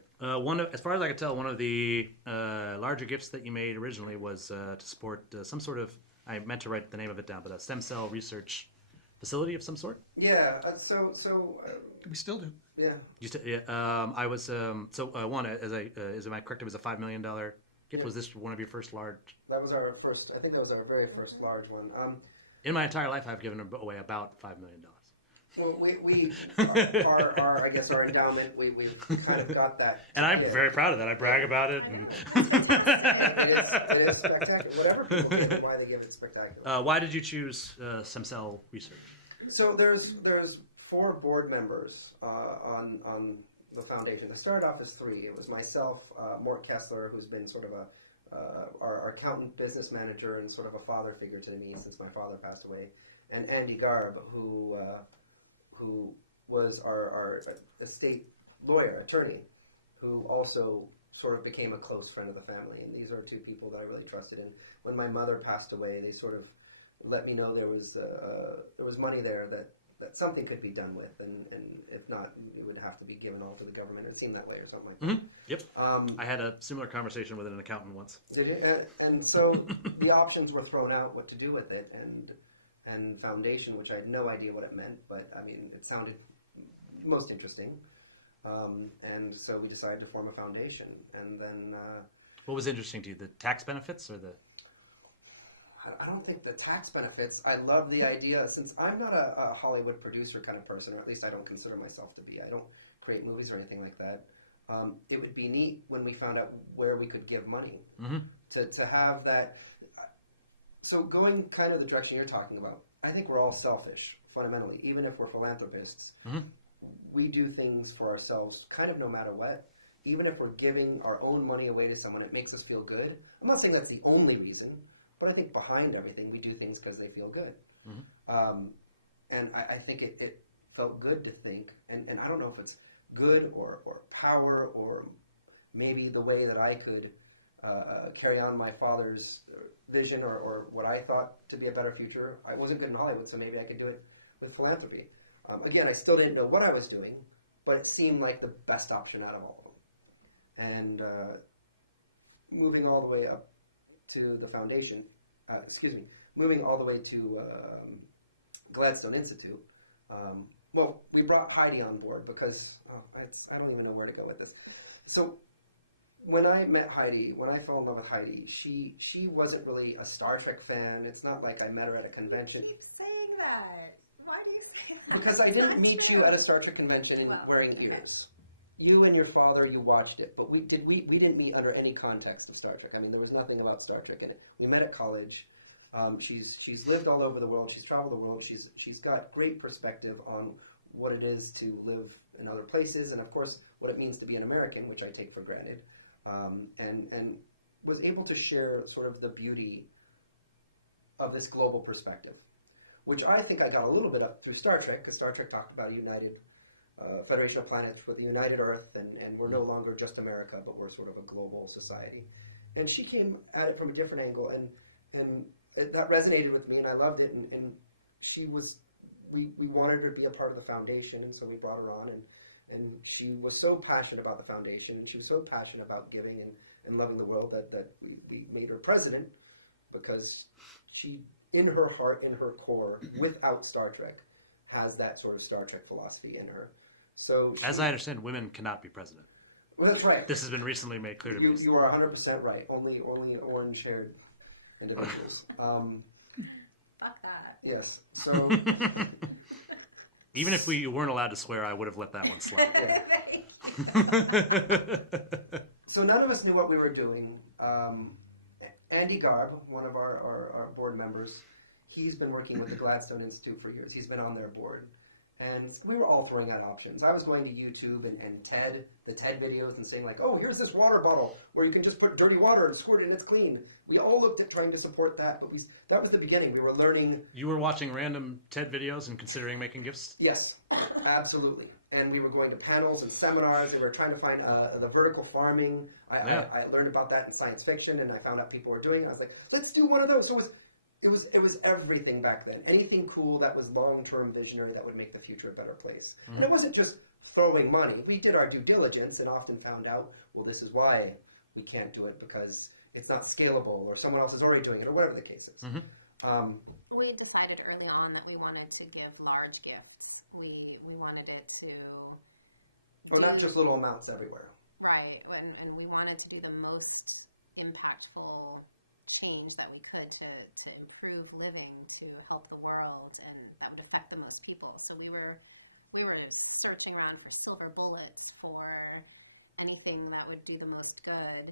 as far as I could tell, one of the larger gifts that you made originally was to support some sort of. I meant to write the name of it down, but a stem cell research facility of some sort. Yeah. We still do. Yeah. I was one. Am I correct? It was a $5 million gift. Yeah. Was this one of your first large? That was our first. I think that was our very first large one. In my entire life, I've given away about $5 million. Well, we our I guess our endowment. We've kind of got that. And I'm Yeah. very proud of that. I brag about it. And It is spectacular. Whatever people give it, why they give it spectacular. why did you choose stem cell research? So there's 4 board members on the foundation. It started off as 3. It was myself, Mort Kessler, who's been sort of our accountant, business manager, and sort of a father figure to me since my father passed away, and Andy Garb, who was our estate lawyer, attorney, who also sort of became a close friend of the family. And these are 2 people that I really trusted. And when my mother passed away, they sort of let me know there was money there that something could be done with, and if not, it would have to be given all to the government. It seemed that way or something like that. Mm-hmm. Yep. I had a similar conversation with an accountant once. Did you? And so the options were thrown out, what to do with it, and foundation, which I had no idea what it meant, but I mean, it sounded most interesting. And so we decided to form a foundation, and then. What was interesting to you, the tax benefits or the? I don't think the tax benefits. I love the idea, since I'm not a Hollywood producer kind of person, or at least I don't consider myself to be. I don't create movies or anything like that. It would be neat when we found out where we could give money to have that. So going kind of the direction you're talking about, I think we're all selfish fundamentally, even if we're philanthropists. We do things for ourselves kind of no matter what. Even if we're giving our own money away to someone, it makes us feel good. I'm not saying that's the only reason, but I think behind everything, we do things because they feel good. And I think it felt good to think, and I don't know if it's good or power or maybe the way that I could carry on my father's vision or what I thought to be a better future. I wasn't good in Hollywood, so maybe I could do it with philanthropy. Again, I still didn't know what I was doing, but it seemed like the best option out of all of them. And moving all the way up to the foundation, moving all the way to Gladstone Institute. Well, we brought Heidi on board because I don't even know where to go with this. So when I met Heidi, when I fell in love with Heidi, she wasn't really a Star Trek fan. It's not like I met her at a convention. You keep saying that. Why do you say that? Because I didn't meet you at a Star Trek convention wearing ears. You and your father, you watched it, but we didn't meet under any context of Star Trek. I mean, there was nothing about Star Trek in it. We met at college. She's lived all over the world. She's traveled the world. She's got great perspective on what it is to live in other places, and of course, what it means to be an American, which I take for granted, and was able to share sort of the beauty of this global perspective, which I think I got a little bit up through Star Trek, because Star Trek talked about a united Federation of Planets with the united Earth, and we're no longer just America, but we're sort of a global society. And she came at it from a different angle, and that resonated with me, and I loved it. And she was, we wanted her to be a part of the foundation, and so we brought her on, and she was so passionate about the foundation, and she was so passionate about giving and loving the world that we made her president, because she, in her heart, in her core, without Star Trek, has that sort of Star Trek philosophy in her. So, as I understand, women cannot be president. Well, that's right. This has been recently made clear to me. You are 100% right. Only orange-haired individuals. Fuck that. Yes. So even if we weren't allowed to swear, I would have let that one slide. So none of us knew what we were doing. Andy Garb, one of our board members, he's been working with the Gladstone Institute for years. He's been on their board. And we were all throwing out options. I was going to YouTube and the TED videos and saying like, oh, here's this water bottle where you can just put dirty water and squirt it and it's clean. We all looked at trying to support that, but that was the beginning. We were learning. You were watching random TED videos and considering making gifts? Yes, absolutely. And we were going to panels and seminars, and we were trying to find the vertical farming. I learned about that in science fiction, and I found out people were doing it. I was like, let's do one of those. So it was everything back then. Anything cool that was long-term visionary that would make the future a better place. Mm-hmm. And it wasn't just throwing money. We did our due diligence and often found out, well, this is why we can't do it, because it's not scalable, or someone else is already doing it, or whatever the case is. Mm-hmm. We decided early on that we wanted to give large gifts. We wanted it to... Oh, not just little amounts everywhere. Right, and we wanted to be the most impactful change that we could to improve living, to help the world, and that would affect the most people. So we were searching around for silver bullets, for anything that would do the most good.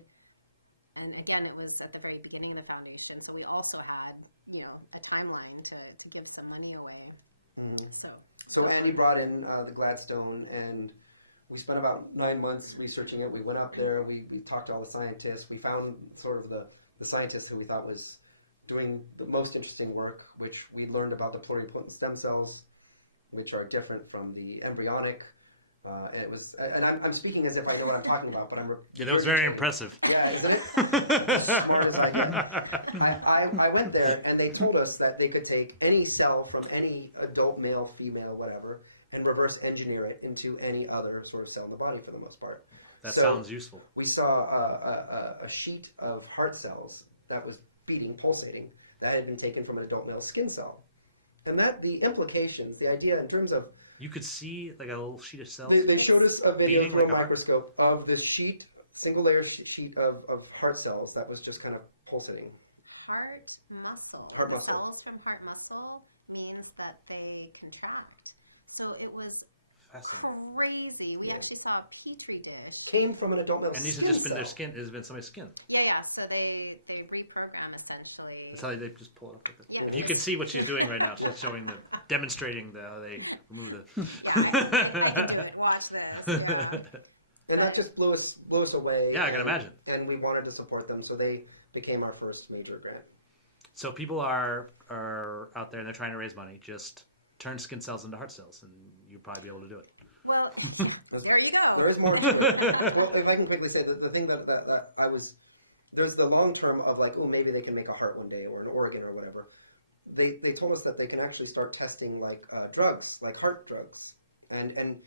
And again, it was at the very beginning of the foundation, so we also had, a timeline to give some money away. Mm-hmm. So Andy brought in the Gladstone, and we spent about 9 months researching it. We went up there, we talked to all the scientists, we found sort of the scientist who we thought was doing the most interesting work, which we learned about the pluripotent stem cells, which are different from the embryonic. And it was, and I'm speaking as if I know what I'm talking about, but that was very impressive. Yeah, isn't it? As smart as I get. I went there, and they told us that they could take any cell from any adult male, female, whatever, and reverse engineer it into any other sort of cell in the body for the most part. That sounds useful. We saw a sheet of heart cells that was beating, pulsating, that had been taken from an adult male skin cell. And the implications, the idea in terms of... You could see like a little sheet of cells? They showed us a video beating through like a microscope of this sheet, single layer sheet of heart cells that was just kind of pulsating. Heart muscle. Heart muscle. Cells from heart muscle means that they contract. So it was crazy. We actually saw a petri dish. Came from an adult male skin. And these have just been cell. their skin. It has been somebody's skin. Yeah. So they reprogram essentially. That's how they just pull it up. Like Yeah. If you can see what she's doing right now, she's demonstrating how they remove the. I can do it. Watch this. Yeah. And that just blew us away. Yeah, I can imagine. And we wanted to support them, so they became our first major grant. So people are out there and they're trying to raise money. Just turn skin cells into heart cells, and you'll probably be able to do it. Well, there you go. There is more to it. Well, if I can quickly say, the thing that I was... There's the long term of like, oh, maybe they can make a heart one day, or an organ or whatever. They told us that they can actually start testing like drugs, like heart drugs. And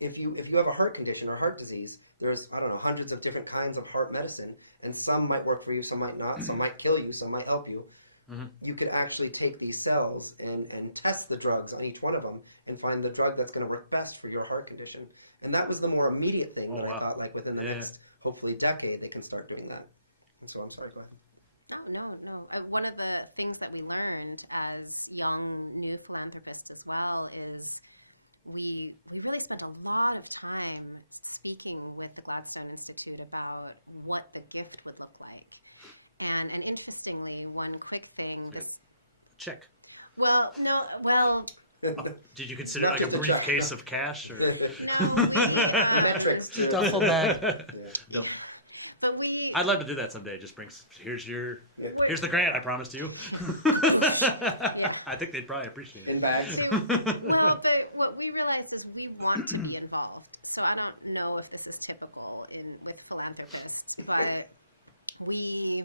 if you have a heart condition or heart disease, there's, I don't know, hundreds of different kinds of heart medicine. And some might work for you, some might not. Some might kill you, some might help you. you could actually take these cells and test the drugs on each one of them and find the drug that's going to work best for your heart condition. And that was the more immediate thing that I thought, like within the next, hopefully, decade, they can start doing that. And so I'm sorry, go ahead. Oh, no. One of the things that we learned as young new philanthropists as well is we really spent a lot of time speaking with the Gladstone Institute about what the gift would look like. And interestingly, one quick thing. Check. Well, no, well. Did you consider like a briefcase of cash or metrics? Duffel bag. No. But I'd love to do that someday. Just bring. Here's the grant I promised you. I think they'd probably appreciate it. In bags. Well, but what we realized is we want to be involved. So I don't know if this is typical with philanthropists, but we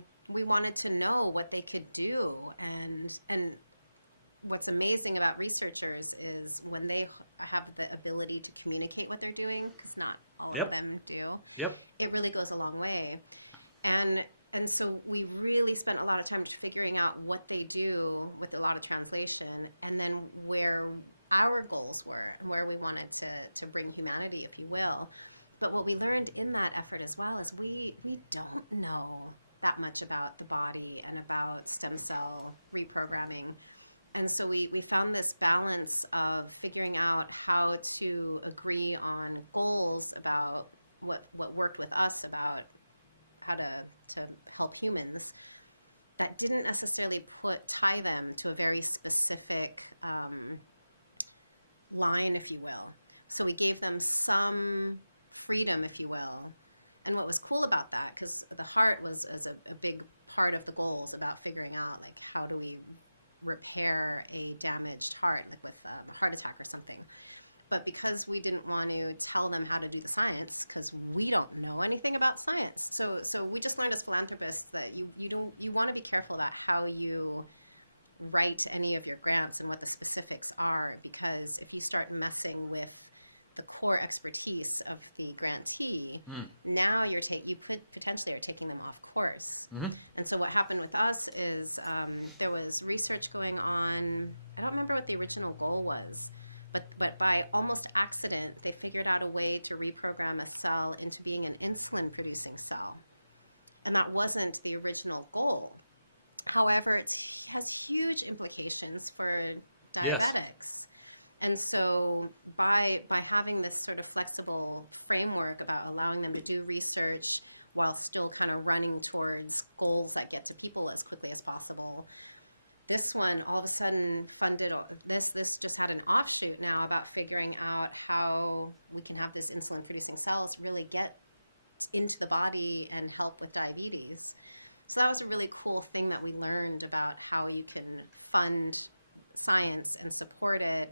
wanted to know what they could do, and what's amazing about researchers is when they have the ability to communicate what they're doing, because not all of them do. Yep. It really goes a long way, and so we really spent a lot of time figuring out what they do with a lot of translation, and then where our goals were, where we wanted to bring humanity, if you will. But what we learned in that effort as well is we don't know that much about the body and about stem cell reprogramming. And so we found this balance of figuring out how to agree on goals about what worked with us about how to help humans that didn't necessarily tie them to a very specific line, if you will. So we gave them some freedom, if you will. And what was cool about that, because the heart was a big part of the goals about figuring out, like, how do we repair a damaged heart, like with a heart attack or something. But because we didn't want to tell them how to do the science, because we don't know anything about science. So we just learned as philanthropists that you want to be careful about how you write any of your grants and what the specifics are, because if you start messing with the core expertise of the grantee, now you could potentially are taking them off course. And so what happened with us is there was research going on. I don't remember what the original goal was, but by almost accident, they figured out a way to reprogram a cell into being an insulin-producing cell. And that wasn't the original goal. However, it has huge implications for diabetics. And so by having this sort of flexible framework about allowing them to do research while still kind of running towards goals that get to people as quickly as possible, this one all of a sudden funded, this just had an offshoot now about figuring out how we can have this insulin-producing cell to really get into the body and help with diabetes. So that was a really cool thing that we learned about how you can fund science and support it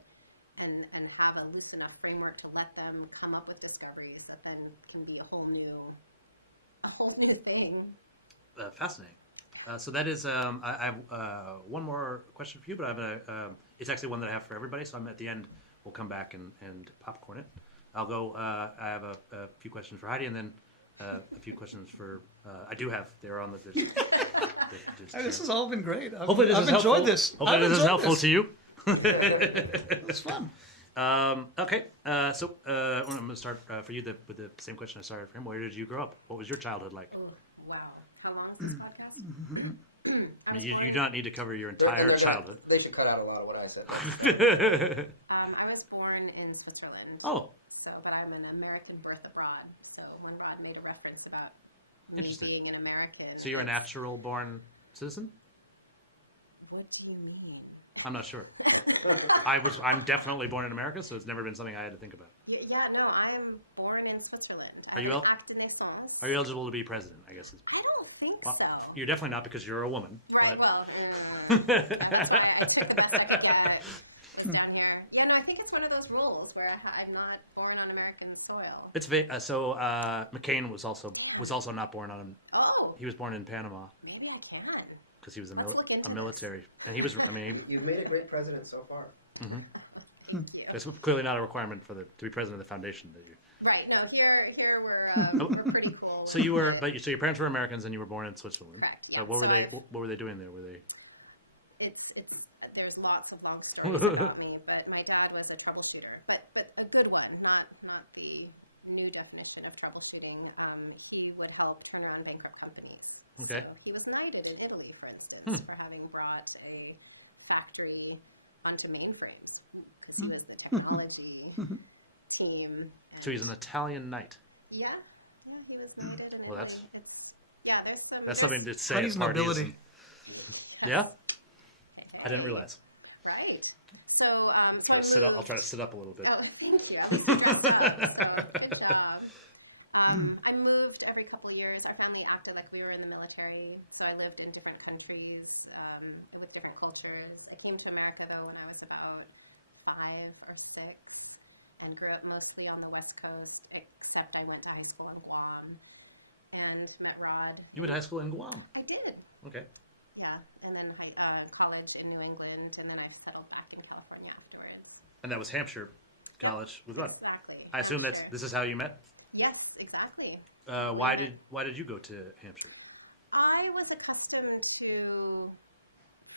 and have a loose enough framework to let them come up with discoveries that then can be a whole new thing. Fascinating. So that is, I have one more question for you, but I have it's actually one that I have for everybody. So I'm at the end. We'll come back and popcorn it. I'll go. I have a few questions for Heidi, and then a few questions for. I do have. They're on the. This has all been great. Hopefully this I've is enjoyed helpful. this. Hopefully this is helpful to you. It's fun. Okay. So I'm going to start for you with the same question I started for him. Where did you grow up? What was your childhood like? Oh, wow. How long is this podcast? I mean, you do not need to cover your entire childhood. They should cut out a lot of what I said. I was born in Switzerland. Oh. So, but I'm an American birth abroad. So when Rod made a reference about me being an American. So you're a natural born citizen? What do you mean? I'm not sure. I'm definitely born in America, so it's never been something I had to think about. Yeah, no, I am born in Switzerland. Are you Are you eligible to be president, I guess? I don't think Well, so. you're definitely not because you're a woman. Right, But well, I took the best I could get down there. Yeah, no, I think it's one of those rules where I'm not born on American soil. it's so McCain was also not born on. Oh, He was born in Panama maybe I can. because he was Let's look into a it. military, and he was. I mean, You've made a great president so far. Thank you. it's clearly not a requirement to be president of the foundation that you. Right, no, here we're pretty cool. So you were, so your parents were Americans, and you were born in Switzerland. Correct, So yeah. what were So they? I- What were they doing there? Were they? lots of long stories about me, but my dad was a troubleshooter, but a good one, not the new definition of troubleshooting. He would help turn around bankrupt companies. Okay. So he was knighted in Italy, for instance, for having brought a factory onto mainframes, because he was the technology team. So he's an Italian knight. Yeah, he was knighted in Well, Italy. There's some. That's something to say Honey's at parties. nobility. Yeah, I didn't realize. Right. So I'll try to sit up a little bit. Oh, thank you. Good job. I moved every couple of years. Our family acted like we were in the military, so I lived in different countries with different cultures. I came to America, though, when I was about 5 or 6, and grew up mostly on the West Coast, except I went to high school in Guam and met Rod. You went to high school in Guam. I did. Okay. Yeah, and then college in New England, and then I settled back in California afterwards. And that was Hampshire College with Rod. Exactly. I assume Hampshire. this is how you met. Yes, exactly. Why did you go to Hampshire? I was accustomed to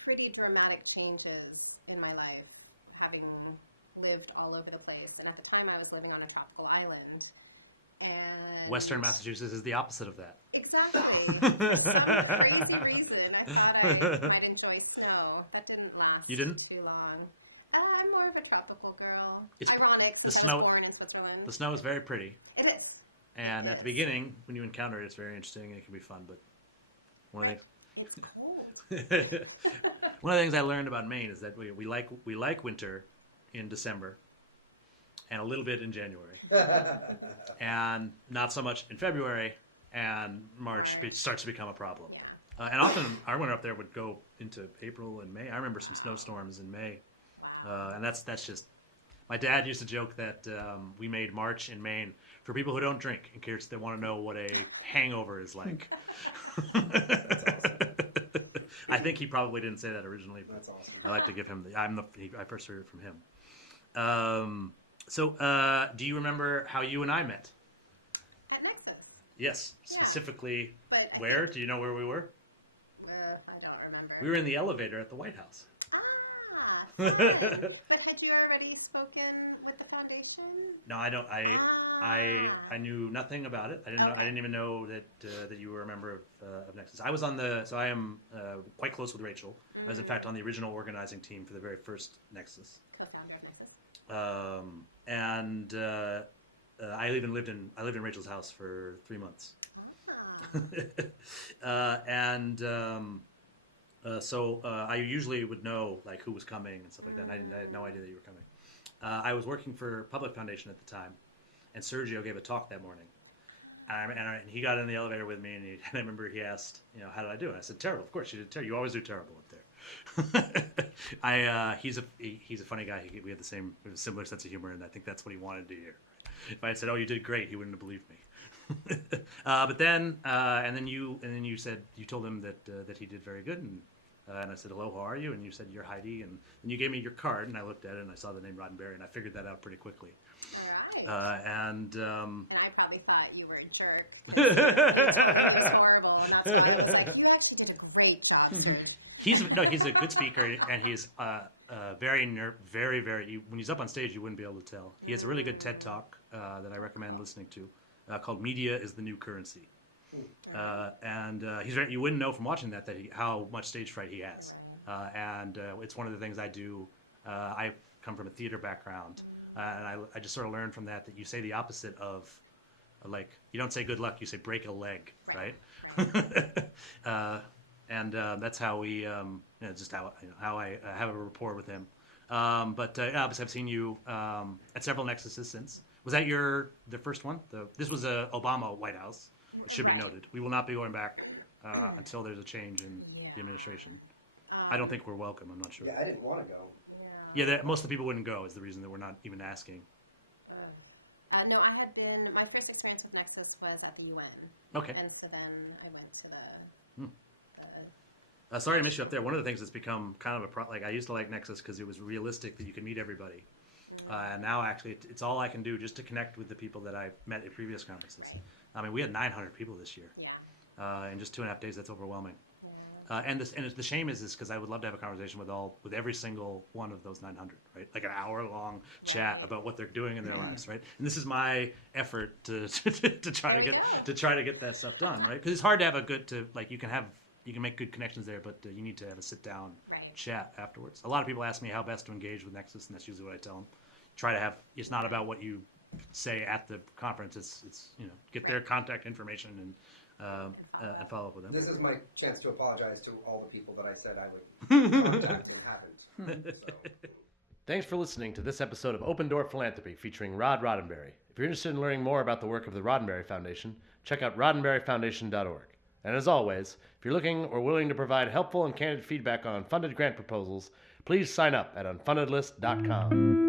pretty dramatic changes in my life, having lived all over the place. And at the time, I was living on a tropical island. And Western Massachusetts is the opposite of that. Exactly. For some crazy reason, I thought I might enjoy snow. That didn't last You didn't? too long. I'm more of a tropical girl. It's ironic. the because I snow- was born in Switzerland. The snow is very pretty, It is. and at the beginning, when you encounter it, it's very interesting and it can be fun. But one of It's cold. the one of the things I learned about Maine is that we like winter in December, and a little bit in January, and not so much in February and March. It starts to become a problem. Yeah. And often our winter up there would go into April and May. I remember some snowstorms in May, Wow. and that's just. My dad used to joke that we made March in Maine for people who don't drink, in case they want to know what a hangover is like. I think he probably didn't say that originally, but That's awesome. I like to give him I first heard it from him. Do you remember how you and I met? At Nexus. Yes, specifically But I where? Do you know where we were? I don't remember. We were in the elevator at the White House. Fun. But had you already spoken with the foundation? No, I don't. I knew nothing about it. I didn't know. I didn't even know that you were a member of Nexus. I was on the. So I am quite close with Rachel. I was in fact on the original organizing team for the very first Nexus. Co-founder of Nexus. I even lived in Rachel's house for 3 months. So I usually would know like who was coming and stuff like that. And I had no idea that you were coming. I was working for Public Foundation at the time, and Sergio gave a talk that morning. And he got in the elevator with me, and I remember he asked, how did I do? And I said, terrible. Of course you did terrible. You always do terrible up there. He's a funny guy. We had a similar sense of humor, and I think that's what he wanted to hear. If I had said, "Oh, you did great," he wouldn't have believed me. But then you said you told him that he did very good, and I said, "Hello, how are you?" And you said, "You're Heidi," and then you gave me your card, and I looked at it, and I saw the name Roddenberry, and I figured that out pretty quickly. All right. And I probably thought you were a jerk. It's horrible. And that's why I was like, you actually did a great job, Serge. he's a good speaker, and he's very, when he's up on stage, you wouldn't be able to tell. He has a really good TED Talk that I recommend listening to called "Media is the New Currency." You wouldn't know from watching that how much stage fright he has, and it's one of the things I do. I come from a theater background, and I just sort of learned from that you say the opposite of, like, you don't say good luck, you say break a leg, right? That's how we, just how I have a rapport with him. Obviously I've seen you at several Nexuses since. Was that the first one? This was a Obama White House. It should be noted. We will not be going back until there's a change in the administration. I don't think we're welcome. I'm not sure. Yeah, I didn't want to go. Yeah, most of the people wouldn't go is the reason that we're not even asking. No, I had been, my first experience with Nexus was at the UN. Okay. And so then I went to the Sorry to miss you up there. One of the things that's become kind of I used to like Nexus because it was realistic that you could meet everybody. And now actually it's all I can do just to connect with the people that I've met at previous conferences. I mean, we had 900 people this year. Yeah. In just 2.5 days, that's overwhelming. And the shame is because I would love to have a conversation with every single one of those 900, right? Like an hour long chat about what they're doing in their lives, right? And this is my effort to try to get that stuff done, right? Because it's hard to have you can make good connections there, but you need to have a sit down chat afterwards. A lot of people ask me how best to engage with Nexus, and that's usually what I tell them. Try to have. It's not about what you say at the conference. It's get their contact information and follow up with them. This is my chance to apologize to all the people that I said I would contact and haven't. So. Thanks for listening to this episode of Open Door Philanthropy featuring Rod Roddenberry. If you're interested in learning more about the work of the Roddenberry Foundation, check out roddenberryfoundation.org. And as always, if you're looking or willing to provide helpful and candid feedback on funded grant proposals, please sign up at unfundedlist.com.